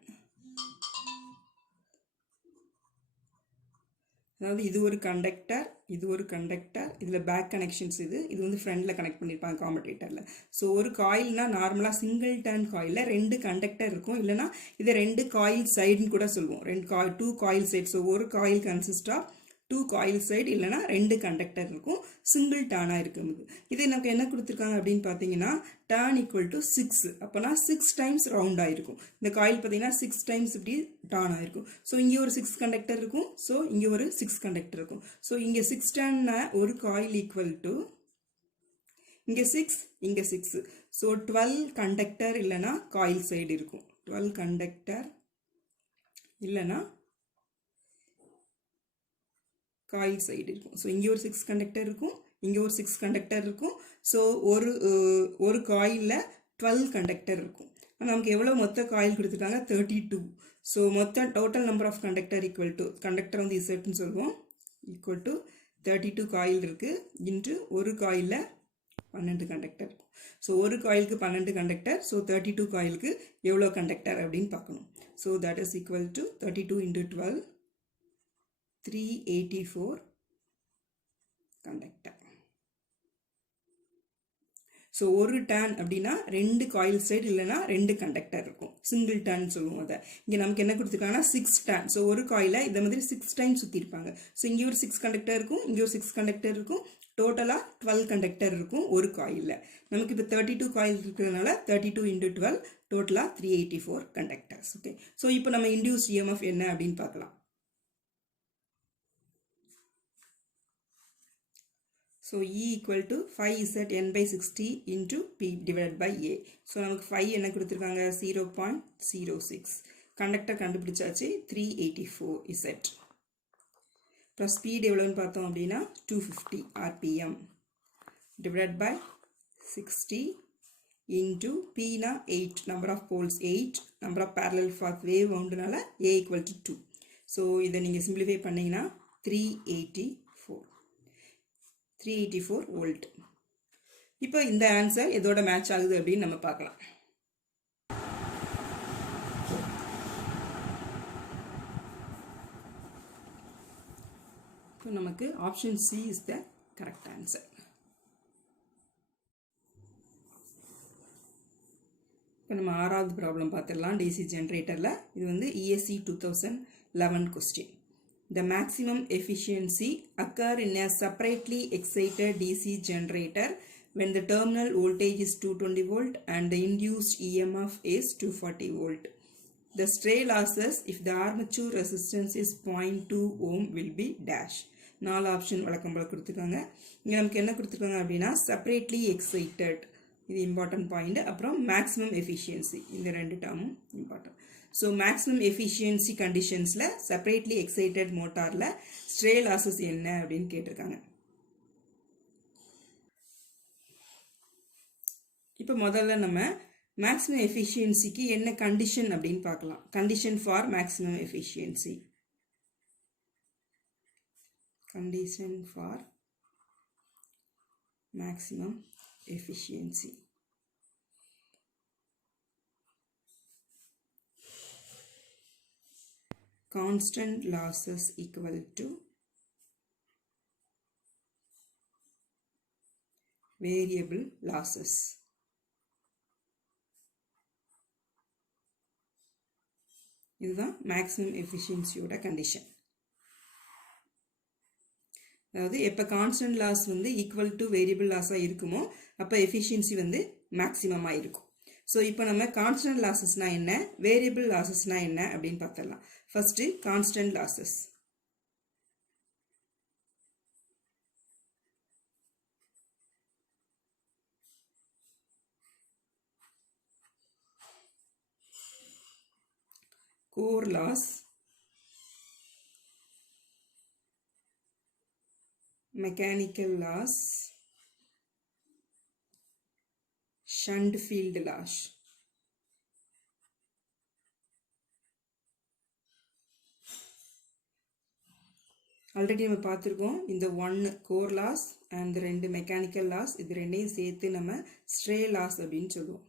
அதாவது இது ஒரு கண்டக்டர், இது ஒரு கண்டக்டர், இதில் பேக் கனெக்ஷன்ஸ், இது வந்து ஃப்ரண்டில் கனெக்ட் பண்ணியிருப்பாங்க காம்படேட்டரில். ஸோ ஒரு காயில்னா நார்மலாக சிங்கிள் டர்ன் காயிலில் 2 கண்டக்டர் இருக்கும், இல்லைனா இதை 2 காயில் சைடுன்னு கூட சொல்லுவோம். 2 காயில் சைடு. ஸோ ஒரு coil consist of 2 coil side, இல்லைனா 2 கண்டக்டர் இருக்கும், சிங்கிள் டர்னாக இருக்குது. இது நமக்கு என்ன கொடுத்துருக்காங்க அப்படின்னு பார்த்தீங்கன்னா டர்ன் ஈக்குவல் டு 6. அப்போனா 6 டைம்ஸ் ரவுண்ட் ஆகிருக்கும். இந்த காயில் பார்த்தீங்கன்னா 6 டைம்ஸ் இப்படி டர்ன் ஆகிருக்கும். ஸோ இங்கே ஒரு 6 கண்டக்டர் இருக்கும், ஸோ இங்கே ஒரு 6 கண்டக்டர் இருக்கும். ஸோ இங்கே 6 டர்ன்னா ஒரு காயில் ஈக்குவல் டு இங்கே 6, இங்கே 6. ஸோ 12 கண்டக்டர் இல்லைனா காயில் சைடு இருக்கும். 12 கண்டக்டர் இல்லைனா காயில் சைடு இருக்கும். ஸோ இங்கே ஒரு 6 கண்டக்டர் இருக்கும், இங்கே ஒரு 6 கண்டக்டர் இருக்கும். ஸோ ஒரு காயிலில் 12 கண்டக்டர் இருக்கும். நமக்கு எவ்வளோ மொத்த காயில் கொடுத்துட்டாங்க? 32. ஸோ மொத்த total number of conductor equal to, conductor வந்து இசட்னு சொல்லுவோம், ஈக்குவல் டு 32 காயில் இருக்குது இன்ட்டு ஒரு காயிலில் 12 கண்டக்டர் இருக்கும். ஸோ ஒரு காயிலுக்கு 12 கண்டக்டர். ஸோ 32 காயிலுக்கு எவ்வளோ கண்டக்டர் அப்படின்னு பார்க்கணும். So that is equal to 32 into 12, 384 conductor. So ஒரு டர்ன் அப்படின்னா 2 காயில் சைடு இல்லைனா 2 கண்டக்டர் இருக்கும், சிங்கிள் டர்ன் சொல்லுவோம் அதை. இங்கே நமக்கு என்ன கொடுத்துருக்காங்கன்னா 6 டர்ன். ஸோ ஒரு காயில இந்த மாதிரி 6 டைம் சுற்றிருப்பாங்க. ஸோ இங்கே ஒரு 6 கண்டக்டர் இருக்கும், இங்கே ஒரு 6 கண்டக்டர் இருக்கும், டோட்டலாக 12 கண்டக்டர் இருக்கும் ஒரு காயிலில். நமக்கு இப்போ 32 காயில் இருக்கிறதுனால 32 இன்ட்டு 12, டோட்டலாக 384 கண்டக்டர்ஸ். ஓகே, ஸோ இப்போ நம்ம இன்டியூஸ் EMF என்ன அப்படின்னு பார்க்கலாம். So E equal to 5Zn by 60 into P divided by A. So நமக்கு 5 என்ன கொடுத்துருக்காங்க? 0.06. கண்டக்டர் கண்டுபிடிச்சாச்சு 384 Z. அப்புறம் ஸ்பீட் எவ்வளோன்னு பார்த்தோம் அப்படின்னா 250 rpm divided by 60 into P na 8, number of poles 8, number of parallel path wave woundனால A equal to 2. So இதை நீங்கள் simplify பண்ணீங்கன்னா 384 volt. இப்போ இந்த ஆன்சர் எதோட மேட்ச் ஆகுது அப்படின்னு நம்ம பார்க்கலாம். இப்போ நமக்கு option C is the correct answer. இப்போ நம்ம ஆறாவது ப்ராப்ளம் பார்த்துடலாம். DC ஜென்ரேட்டரில் இது வந்து ESC 2011 question. The maximum efficiency occur in a separately excited DC generator when the terminal voltage is 220 volt and the induced EMF is 240 volt. The stray losses if the armature resistance is 0.2 ohm will be dash. 4 option வழக்கம் போல கொடுத்துருக்காங்க. இங்கே நமக்கு என்ன கொடுத்துருக்காங்க அப்படின்னா separately excited, இது important point. அப்புறம் மேக்ஸிமம் எஃபிஷியன்சி, இந்த 2 டேர்மும் இம்பார்ட்டன்ட். ஸோ மேக்ஸிமம் எஃபிஷியன்சி கண்டிஷன்ஸில் செப்பரேட்லி எக்ஸைட்டட் மோட்டாரில் ஸ்ட்ரே லாசஸ் என்ன அப்படின்னு கேட்டிருக்காங்க. இப்போ முதல்ல நம்ம மேக்ஸிமம் எஃபிஷியன்சிக்கு என்ன கண்டிஷன் அப்படின்னு பார்க்கலாம். Condition for maximum efficiency. Condition for maximum efficiency. Constant losses equal to variable losses. இதுதான் மேக்ஸிமம் எஃபிஷியன்சியோட கண்டிஷன். அதாவது எப்போ கான்ஸ்டன்ட் லாஸ் வந்து ஈக்குவல் டு வேரியபிள் லாஸாக இருக்குமோ அப்போ எஃபிஷியன்சி வந்து மேக்ஸிமமாக இருக்கும். ஸோ இப்போ நம்ம கான்ஸ்டன்ட் லாஸஸ்னால் என்ன, வேரியபிள் லாஸஸ்னால் என்ன அப்படின்னு பார்த்துடலாம். First constant losses. Core loss, mechanical loss, shunt field loss. Already நம்ம பார்த்துருக்கோம். இந்த 1 core loss and 2 mechanical loss, இது ரெண்டையும் சேர்த்து நம்ம ஸ்ட்ரே லாஸ் அப்படின்னு சொல்லுவோம்.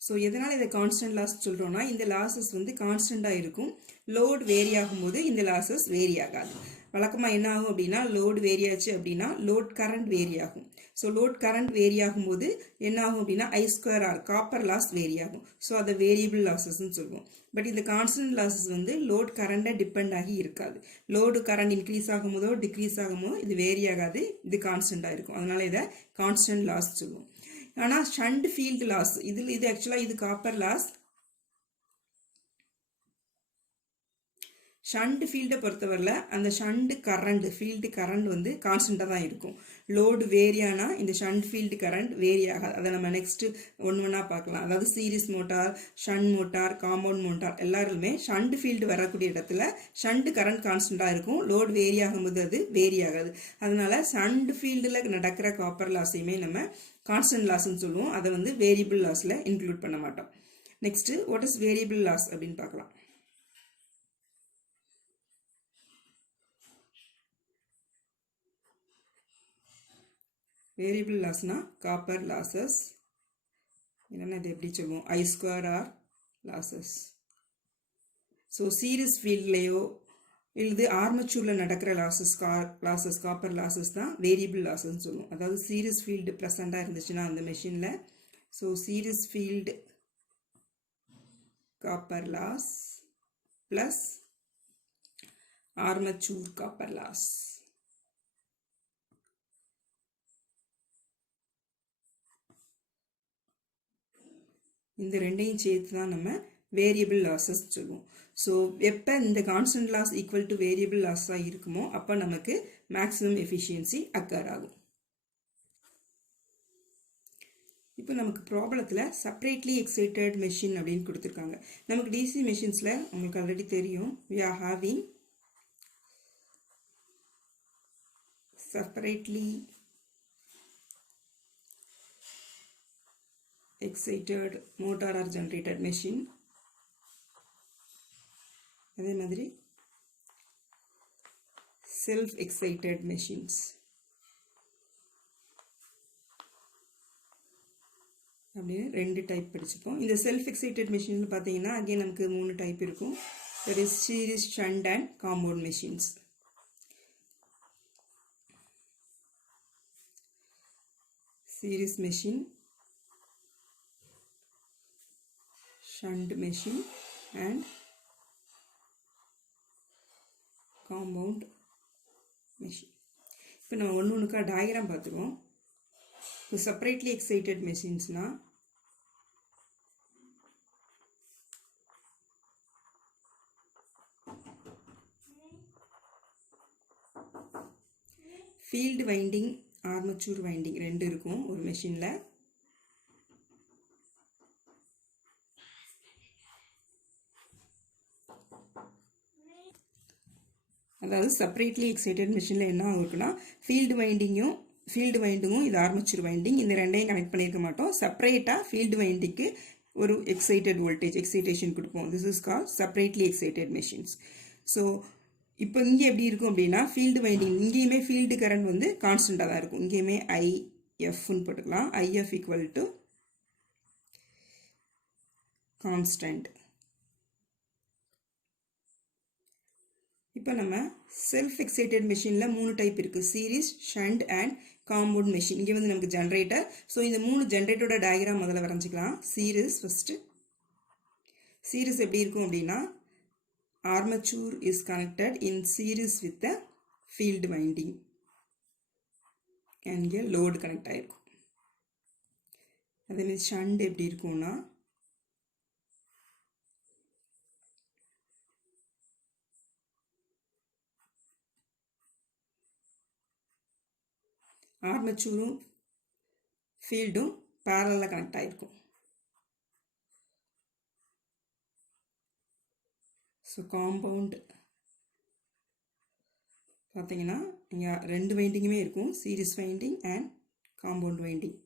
ஸோ எதனால் இதை கான்ஸ்டன்ட் லாஸ் சொல்கிறோன்னா, இந்த லாஸஸ் வந்து கான்ஸ்டண்ட்டாக இருக்கும். லோட் வேரி ஆகும்போது இந்த லாஸஸ் வேரி ஆகாது. வழக்கமாக என்ன ஆகும் அப்படின்னா, லோடு வேரி ஆச்சு அப்படின்னா லோட் கரண்ட் வேரி ஆகும். ஸோ லோட் கரண்ட் வேரி ஆகும்போது என்ன ஆகும் அப்படின்னா I2R காப்பர் லாஸ் வேரி ஆகும். ஸோ அதை வேரியபிள் லாஸஸ்ன்னு சொல்லுவோம். பட் இந்த கான்ஸ்டன்ட் லாஸஸ் வந்து லோட் கரண்டை டிபெண்ட் ஆகி இருக்காது. லோடு கரண்ட் இன்க்ரீஸ் ஆகும்போதோ டிக்ரீஸ் ஆகும்போதோ இது வேரி ஆகாது, இது கான்ஸ்டண்ட்டாக இருக்கும். அதனால இதை கான்ஸ்டன்ட் லாஸ் சொல்லுவோம். ஆனால் ஷண்ட் ஃபீல்டு லாஸ், இது ஆக்சுவலாக இது காப்பர் லாஸ். ஷண்ட் ஃபீல்டை பொறுத்தவரையில் அந்த ஷண்ட் கரண்ட், ஃபீல்டு கரண்ட் வந்து கான்ஸ்டண்ட்டாக தான் இருக்கும். லோடு வேரி ஆனால் இந்த ஷண்ட் ஃபீல்டு கரண்ட் வேரி ஆகாது. அதை நம்ம நெக்ஸ்ட்டு ஒன்றா பார்க்கலாம். அதாவது series motor, shunt motor, compound motor எல்லாருமே ஷண்ட் ஃபீல்டு வரக்கூடிய இடத்துல ஷண்ட் கரண்ட் கான்ஸ்டண்ட்டாக இருக்கும். லோடு வேரி ஆகும்போது அது வேரி ஆகாது. அதனால ஷண்ட் ஃபீல்டில் நடக்கிற காப்பர் லாஸையுமே நம்ம கான்ஸ்டன்ட் லாஸ்ன்னு சொல்லுவோம். அதை வந்து வேரியபிள் லாஸில் இன்க்ளூட் பண்ண மாட்டோம். Next what is variable loss அப்படின்னு பார்க்கலாம். வேரியபிள் லாஸ்னா காப்பர் லாசஸ், இல்லைன்னா இது எப்படி சொல்லுவோம் I2R லாசஸ். ஸோ சீரிஸ் ஃபீல்ட்லேயோ இது ஆர்மச்சூரில் நடக்கிற லாசஸ் காப்பர் லாசஸ் தான் வேரியபிள் லாசஸ்ன்னு சொல்லுவோம். அதாவது சீரிஸ் ஃபீல்டு ப்ரெசண்ட்டாக இருந்துச்சுன்னா அந்த மெஷினில், so series field copper loss plus armature copper loss. இந்த ரெண்டையும் சேர்த்து தான் நம்ம வேரியபிள் லாஸஸ் சொல்லுவோம். ஸோ எப்போ இந்த constant loss equal to variable லாஸாக இருக்குமோ அப்போ நமக்கு மேக்ஸிமம் எஃபிஷியன்சி அக்கர் ஆகும். இப்போ நமக்கு ப்ராப்ளத்தில் செப்பரேட்லி எக்ஸைட்டட் மெஷின் அப்படின்னு கொடுத்துருக்காங்க. நமக்கு டிசி மெஷின்ஸில் உங்களுக்கு ஆல்ரெடி தெரியும், we are having separately excited motor or generated machine. அதே மாதிரி செல்ஃப் எக்ஸைட்டட் மெஷின்ஸ் அப்படின்னு 2 டைப் படிச்சுப்போம். இந்த செல்ஃப் எக்ஸைட்டட் மெஷின் பார்த்தீங்கன்னா அகைன் நமக்கு 3 டைப் இருக்கும். That is series, shunt and compound machines. Series machine, shunt machine and compound machine. இப்போ நம்ம ஒன்றுக்கா diagram பார்த்துருவோம். இப்போ செப்பரேட்லி எக்ஸைட்டட் மெஷின்ஸ்னா ஃபீல்டு வைண்டிங், ஆர்மச்சூர் வைண்டிங் 2 இருக்கும் ஒரு மெஷினில். அதாவது செப்பரேட்லி எக்ஸைட்டட் மிஷினில் என்ன ஆகுதுன்னா ஃபீல்டு வைண்டிங்கும் ஃபீல்டு வைண்டிங்கும் இது ஆர்மேச்சர் வைண்டிங், இந்த ரெண்டையும் கனெக்ட் பண்ணியிருக்க மாட்டோம். செப்பரேட்டாக ஃபீல்டு வைண்டிங்க்கு ஒரு எக்ஸைட்டட் வோல்டேஜ் எக்ஸைட்டேஷன் கொடுப்போம். This is call separately excited machines. So இப்போ இங்கே எப்படி இருக்கும் அப்படின்னா ஃபீல்டு வைண்டிங் இங்கேயுமே ஃபீல்டு கரண்ட் வந்து கான்ஸ்டண்ட்டாக தான் இருக்கும். இங்கேயுமே ஐஎஃப்னு போட்டுக்கலாம். If equal to constant. இப்போ நம்ம செல்ஃப் எக்ஸைட்டட் மெஷினில் 3 டைப் இருக்குது. Series, shunt and compound machine. இங்கே வந்து நமக்கு ஜென்ரேட்டர். ஸோ இந்த 3 ஜென்ரேட்டரோட டயக்ராம் முதல்ல வரைஞ்சிக்கலாம். Series first. சீரிஸ் எப்படி இருக்கும் அப்படின்னா armature is connected in series with the field winding and a load connect ஆயிருக்கும். அதே மாதிரி ஷண்ட் எப்படி இருக்கும்னா ஆர்மச்சூரும் ஃபீல்டும் பேரலாக கனெக்ட் ஆயிருக்கும். ஸோ காம்பவுண்ட் பார்த்தீங்கன்னா இங்கே 2 வைண்டிங்குமே இருக்கும். Series winding and compound winding,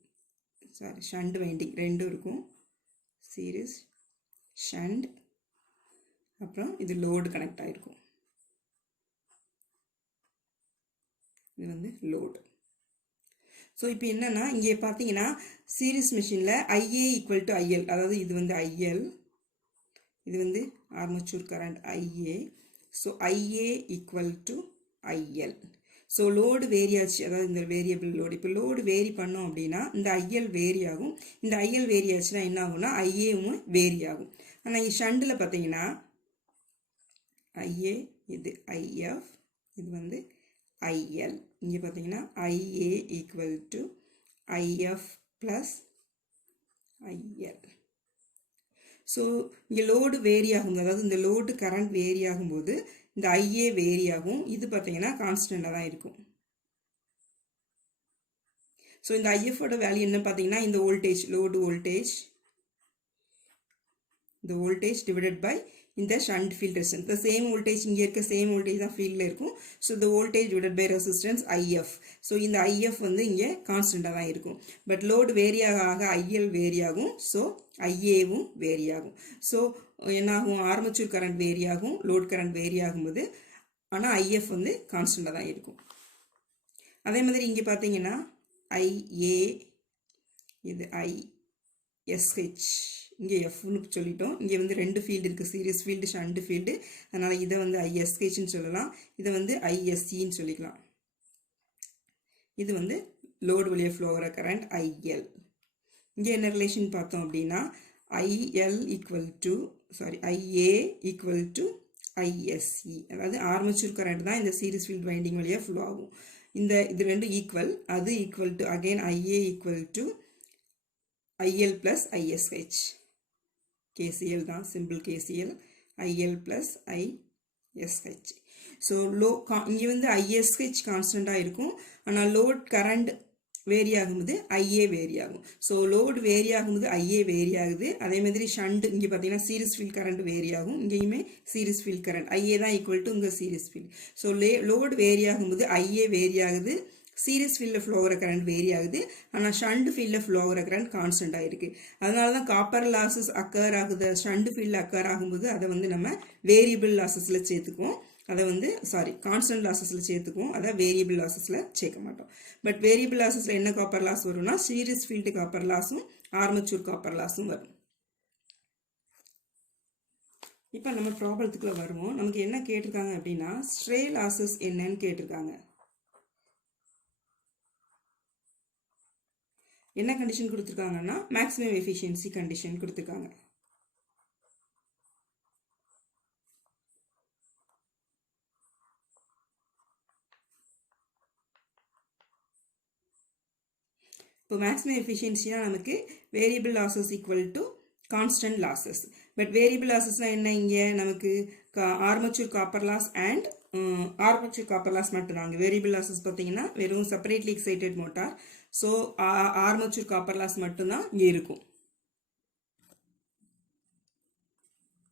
sorry shunt winding ரெண்டும் இருக்கும். சீரிஸ், ஷண்ட், அப்புறம் இது லோடு கனெக்ட் ஆகிருக்கும். இது வந்து லோடு. ஸோ இப்போ என்னென்னா இங்கே பார்த்தீங்கன்னா சீரிஸ் மிஷினில் ஐஏ ஈக்குவல் டு ஐஎல், அதாவது இது வந்து ஐஎல், இது வந்து armature current IA. So IA equal to IL. So load vary ஆச்சு, அதாவது இந்த வேரியபிள் லோடு. இப்போ லோடு வேரி பண்ணோம் அப்படின்னா இந்த ஐஎல் வேரி ஆகும். இந்த ஐஎல் வேரி ஆச்சுன்னா என்ன ஆகும்னா ஐஏவும் வேரி ஆகும். ஆனால் இங்கே ஷண்டில் பார்த்தீங்கன்னா ஐஏ, இது ஐஎஃப், இது வந்து ஐஎல். இங்கே பார்த்தீங்கன்னா IA equal to IF plus IL. So இங்கே லோடு வேரி ஆகும், அதாவது இந்த லோடு கரண்ட் வேரி ஆகும்போது இந்த ஐஏ வேரி ஆகும். இது பார்த்தீங்கன்னா கான்ஸ்டண்ட்டாக தான் இருக்கும். ஸோ இந்த ஐஎஃபோட வேல்யூ என்ன பார்த்தீங்கன்னா இந்த வோல்டேஜ், லோடு வோல்டேஜ், இந்த வோல்டேஜ் டிவைடட் பை இந்த ஷண்ட் ஃபீல்ட் ரெசிஸ்டன்ஸ். இந்த சேம் வோல்டேஜ் இங்கே இருக்க சேம் வோல்டேஜ் தான் ஃபீல்டில் இருக்கும். ஸோ இந்த voltage divided by resistance IF. So இந்த ஐஎஃப் வந்து இங்கே கான்ஸ்டண்ட்டாக தான் இருக்கும். பட் லோடு வேரி ஆக ஐஎல் வேரி ஆகும். ஸோ ஐஏவும் வேரி ஆகும். ஸோ என்னாகும், ஆர்மேச்சர் கரண்ட் வேரி ஆகும், லோட் கரண்ட் வேரி ஆகும்போது, ஆனால் ஐஎஃப் வந்து கான்ஸ்டண்ட்டாக தான் இருக்கும். அதே மாதிரி இங்கே பார்த்தீங்கன்னா ஐஏ, இது ஐஎஸ்ஹெச், இங்கே எஃப்னு சொல்லிட்டோம். இங்கே வந்து 2 ஃபீல்டு இருக்குது, சீரிஸ் ஃபீல்டு, ஷண்ட் ஃபீல்டு. அதனால் இதை வந்து ஐஎஸ்ஹெச்னு சொல்லலாம், இதை வந்து ஐஎஸ்சின்னு சொல்லிக்கலாம். இது வந்து லோடு வழியாக ஃப்ளோ ஆகிற கரண்ட் ஐஎல். இங்கே என்ன ரிலேஷன் பார்த்தோம் அப்படின்னா IL equal to IA equal to ISC, அதாவது ஆர்மேச்சர் கரண்ட் தான் இந்த சீரிஸ் ஃபீல்டு வைண்டிங் வழியாக ஃப்ளோ ஆகும். இது ரெண்டும் ஈக்குவல், அது equal to again IA equal to IL plus ISH. KCL தான், simple KCL, IL plus ISH. So இங்கே வந்து ஐஎஸ்ஹெச் கான்ஸ்டண்ட்டாக இருக்கும். ஆனால் லோட் கரண்ட் வேரி ஆகும்போது ஐஏ வேரி ஆகும். ஸோ லோடு வேரி ஆகும்போது ஐஏ வேரி ஆகுது. அதே மாதிரி ஷண்ட் இங்கே பார்த்தீங்கன்னா சீரிஸ் ஃபீல்ட் கரண்ட் வேரி ஆகும். இங்கேயுமே சீரிஸ் ஃபீல்ட் கரண்ட் ஐஏ தான் ஈக்குவல் டு இங்கே series field. So load vary ஆகும்போது ஐஏ வேரி ஆகுது, சீரிஸ் ஃபீல்டில் ஃப்ளோ ஆகிற கரண்ட் வேரி ஆகுது. ஆனால் ஷண்ட் ஃபீல்டில் ஃப்ளோ ஆகிற கரண்ட் கான்ஸ்டண்ட்டாக இருக்குது. அதனால தான் காப்பர் லாஸஸ் அக்கர் ஆகுது. ஷண்ட் ஃபீல்டில் அக்கர் ஆகும்போது அதை வந்து நம்ம வேரியபிள் லாஸஸில் சேர்த்துக்குவோம். அதை வந்து கான்ஸ்டன்ட் லாஸஸில் சேர்த்துக்குவோம். அதை வேரியபிள் லாஸஸில் சேர்க்க மாட்டோம். பட் வேரியபிள் லாஸஸில் என்ன காப்பர் லாஸ் வரும்னா சீரிஸ் ஃபீல்டு காப்பர் லாஸும் ஆர்மேச்சர் காப்பர் லாஸும் வரும். இப்போ நம்ம ப்ராப்ளத்துக்குள்ள வருவோம். நமக்கு என்ன கேட்டிருக்காங்க அப்படின்னா ஸ்ட்ரே லாஸஸ் என்னன்னு கேட்டிருக்காங்க. என்ன கண்டிஷன் கொடுத்துருக்காங்கன்னா மேக்ஸிமம் எஃபிஷியன்சி கண்டிஷன் கொடுத்துருக்காங்க. இப்போ மேக்ஸிமம் எஃபிஷியன்சினா நமக்கு variable losses equal to constant losses. But variable லாஸஸ்னால் என்ன, இங்கே நமக்கு armature copper loss and armature copper loss மட்டும்தாங்க. வேரியபிள் லாஸஸ் பார்த்தீங்கன்னா வெறும் separately excited motor. So armature copper loss மட்டும்தான் இங்கே இருக்கும்.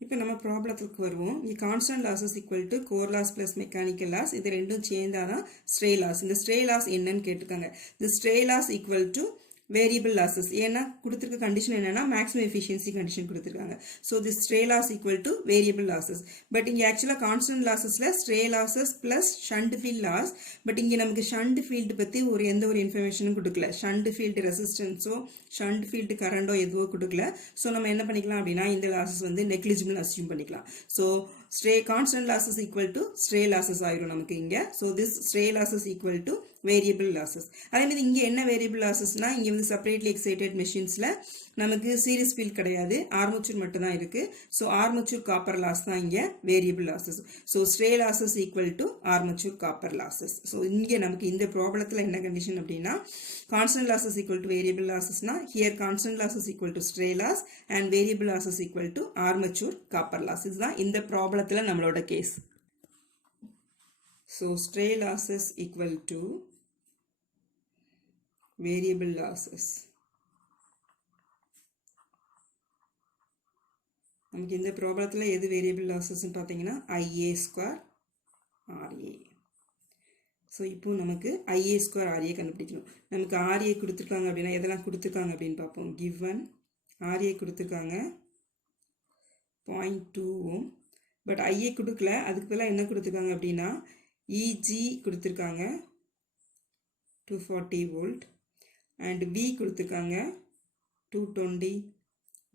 இப்போ இப்போ நம்ம ப்ராப்ளத்துக்கு வருவோம். இங்கே constant losses equal to core loss plus mechanical loss, இது ரெண்டும் சேர்ந்தால் தான் ஸ்ட்ரே லாஸ். இந்த ஸ்ட்ரே லாஸ் என்னன்னு கேட்டிருக்காங்க. இந்த stray loss equal to variable losses. ஏன்னா கொடுத்துருக்க கண்டிஷன் என்னன்னா மேக்ஸிமம் எஃபிஷியன்சி கண்டிஷன் கொடுத்துருக்காங்க. So the stray loss equal to variable losses. But இங்கே ஆக்சுவலாக கான்ஸ்டன்ட் லாஸஸில் stray losses plus shunt field loss. But இங்கே நமக்கு ஷண்ட் ஃபீல்டு பற்றி எந்த ஒரு இன்ஃபர்மேஷனும் கொடுக்கல. ஷண்ட் ஃபீல்டு ரெசிஸ்டன்ஸோ ஷண்ட் ஃபீல்டு கரண்டோ எதுவோ கொடுக்கல. ஸோ நம்ம என்ன பண்ணிக்கலாம் அப்படின்னா இந்த லாஸஸ் வந்து நெக்லிஜிபிள் அஸ்யூம் பண்ணிக்கலாம். So stray constant losses equal to stray losses ஆயிரும் நமக்கு இங்கே. So this stray losses equal to variable losses. அதே மாதிரி இங்கே என்ன வேரியபிள் லாஸஸ்னா இங்கே வந்து செப்பரேட்லி எக்ஸைட்டட் மெஷின்ஸில் நமக்கு சீரிஸ் ஃபீல்ட் கிடையாது, ஆர்மச்சூர் மட்டும் தான் இருக்குது. ஸோ ஆர்மச்சூர் காப்பர் லாஸ் தான் இங்கே variable losses. So stray losses equal to armature copper losses. So இங்கே நமக்கு இந்த ப்ராப்ளத்தில் என்ன கண்டிஷன் அப்படின்னா constant losses equal to variable லாஸஸ்னா here constant losses equal to stray loss and variable losses equal to armature copper loss. இதுதான் இந்த ப்ராப்ளத்தில் நம்மளோட case. So stray losses equal to variable losses. நமக்கு இந்த ப்ராப்ளத்தில் எது வேரியபிள் லாஸஸ்ன்னு பார்த்தீங்கன்னா IA ஸ்கொயர் RA. ஸோ இப்போ நமக்கு IA ஸ்கொயர் RA கண்டுபிடிக்கணும். நமக்கு RA கொடுத்துருக்காங்க அப்படின்னா எதெல்லாம் கொடுத்துருக்காங்க அப்படின்னு பார்ப்போம். given RA கொடுத்துருக்காங்க 0.2 ohm. பட் IA கொடுக்கல, அதுக்கு பதிலாக என்ன கொடுத்துருக்காங்க அப்படின்னா EG கொடுத்துருக்காங்க 240 வோல்ட் அண்ட் V கொடுத்துருக்காங்க 220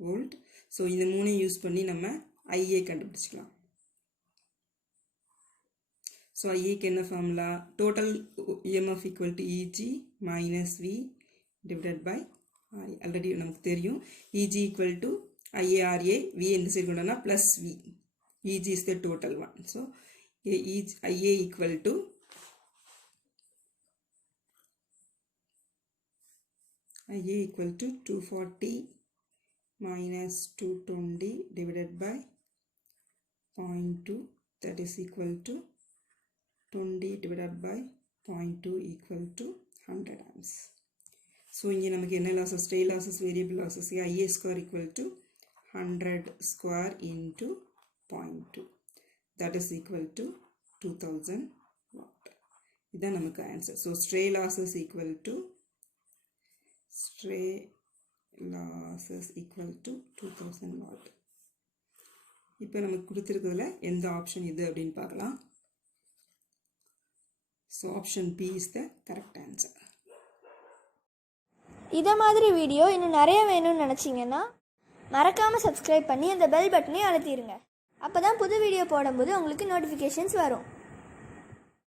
வோல்ட். ஸோ இந்த மூணையும் யூஸ் பண்ணி நம்ம IA கண்டுபிடிச்சிக்கலாம். ஸோ ஐஏக்கு என்ன formula? Total EMF equal to EG minus V divided by RA. Already நமக்கு தெரியும் EG equal to IARA, V எந்த சைடு கொண்டோம்னா plus V. EG is the total one. So IA equal to IA equal to 240 minus 220 divided by 0.2, that is equal to 20 divided by 0.2 equal to 100 amps. So இங்கே நமக்கு என்ன losses? Stray losses, variable losses. IA square equal to 100 square into 0.2, that is equal to 2000 watt. இதான் நமக்கு answer. So stray losses equal to stray losses equal to 2000 watt. இப்போ நமக்கு கொடுத்திருக்கிறதுல எந்த option இது அப்படின்னு பார்க்கலாம். So option B is the correct answer. இதை மாதிரி வீடியோ இன்னும் நிறைய வேணும்னு நினச்சிங்கன்னா மறக்காமல் சப்ஸ்கிரைப் பண்ணி அந்த பெல் பட்டனையும் அழுத்திடுங்க. அப்போ தான் புது வீடியோ போடும்போது உங்களுக்கு நோட்டிஃபிகேஷன்ஸ் வரும்.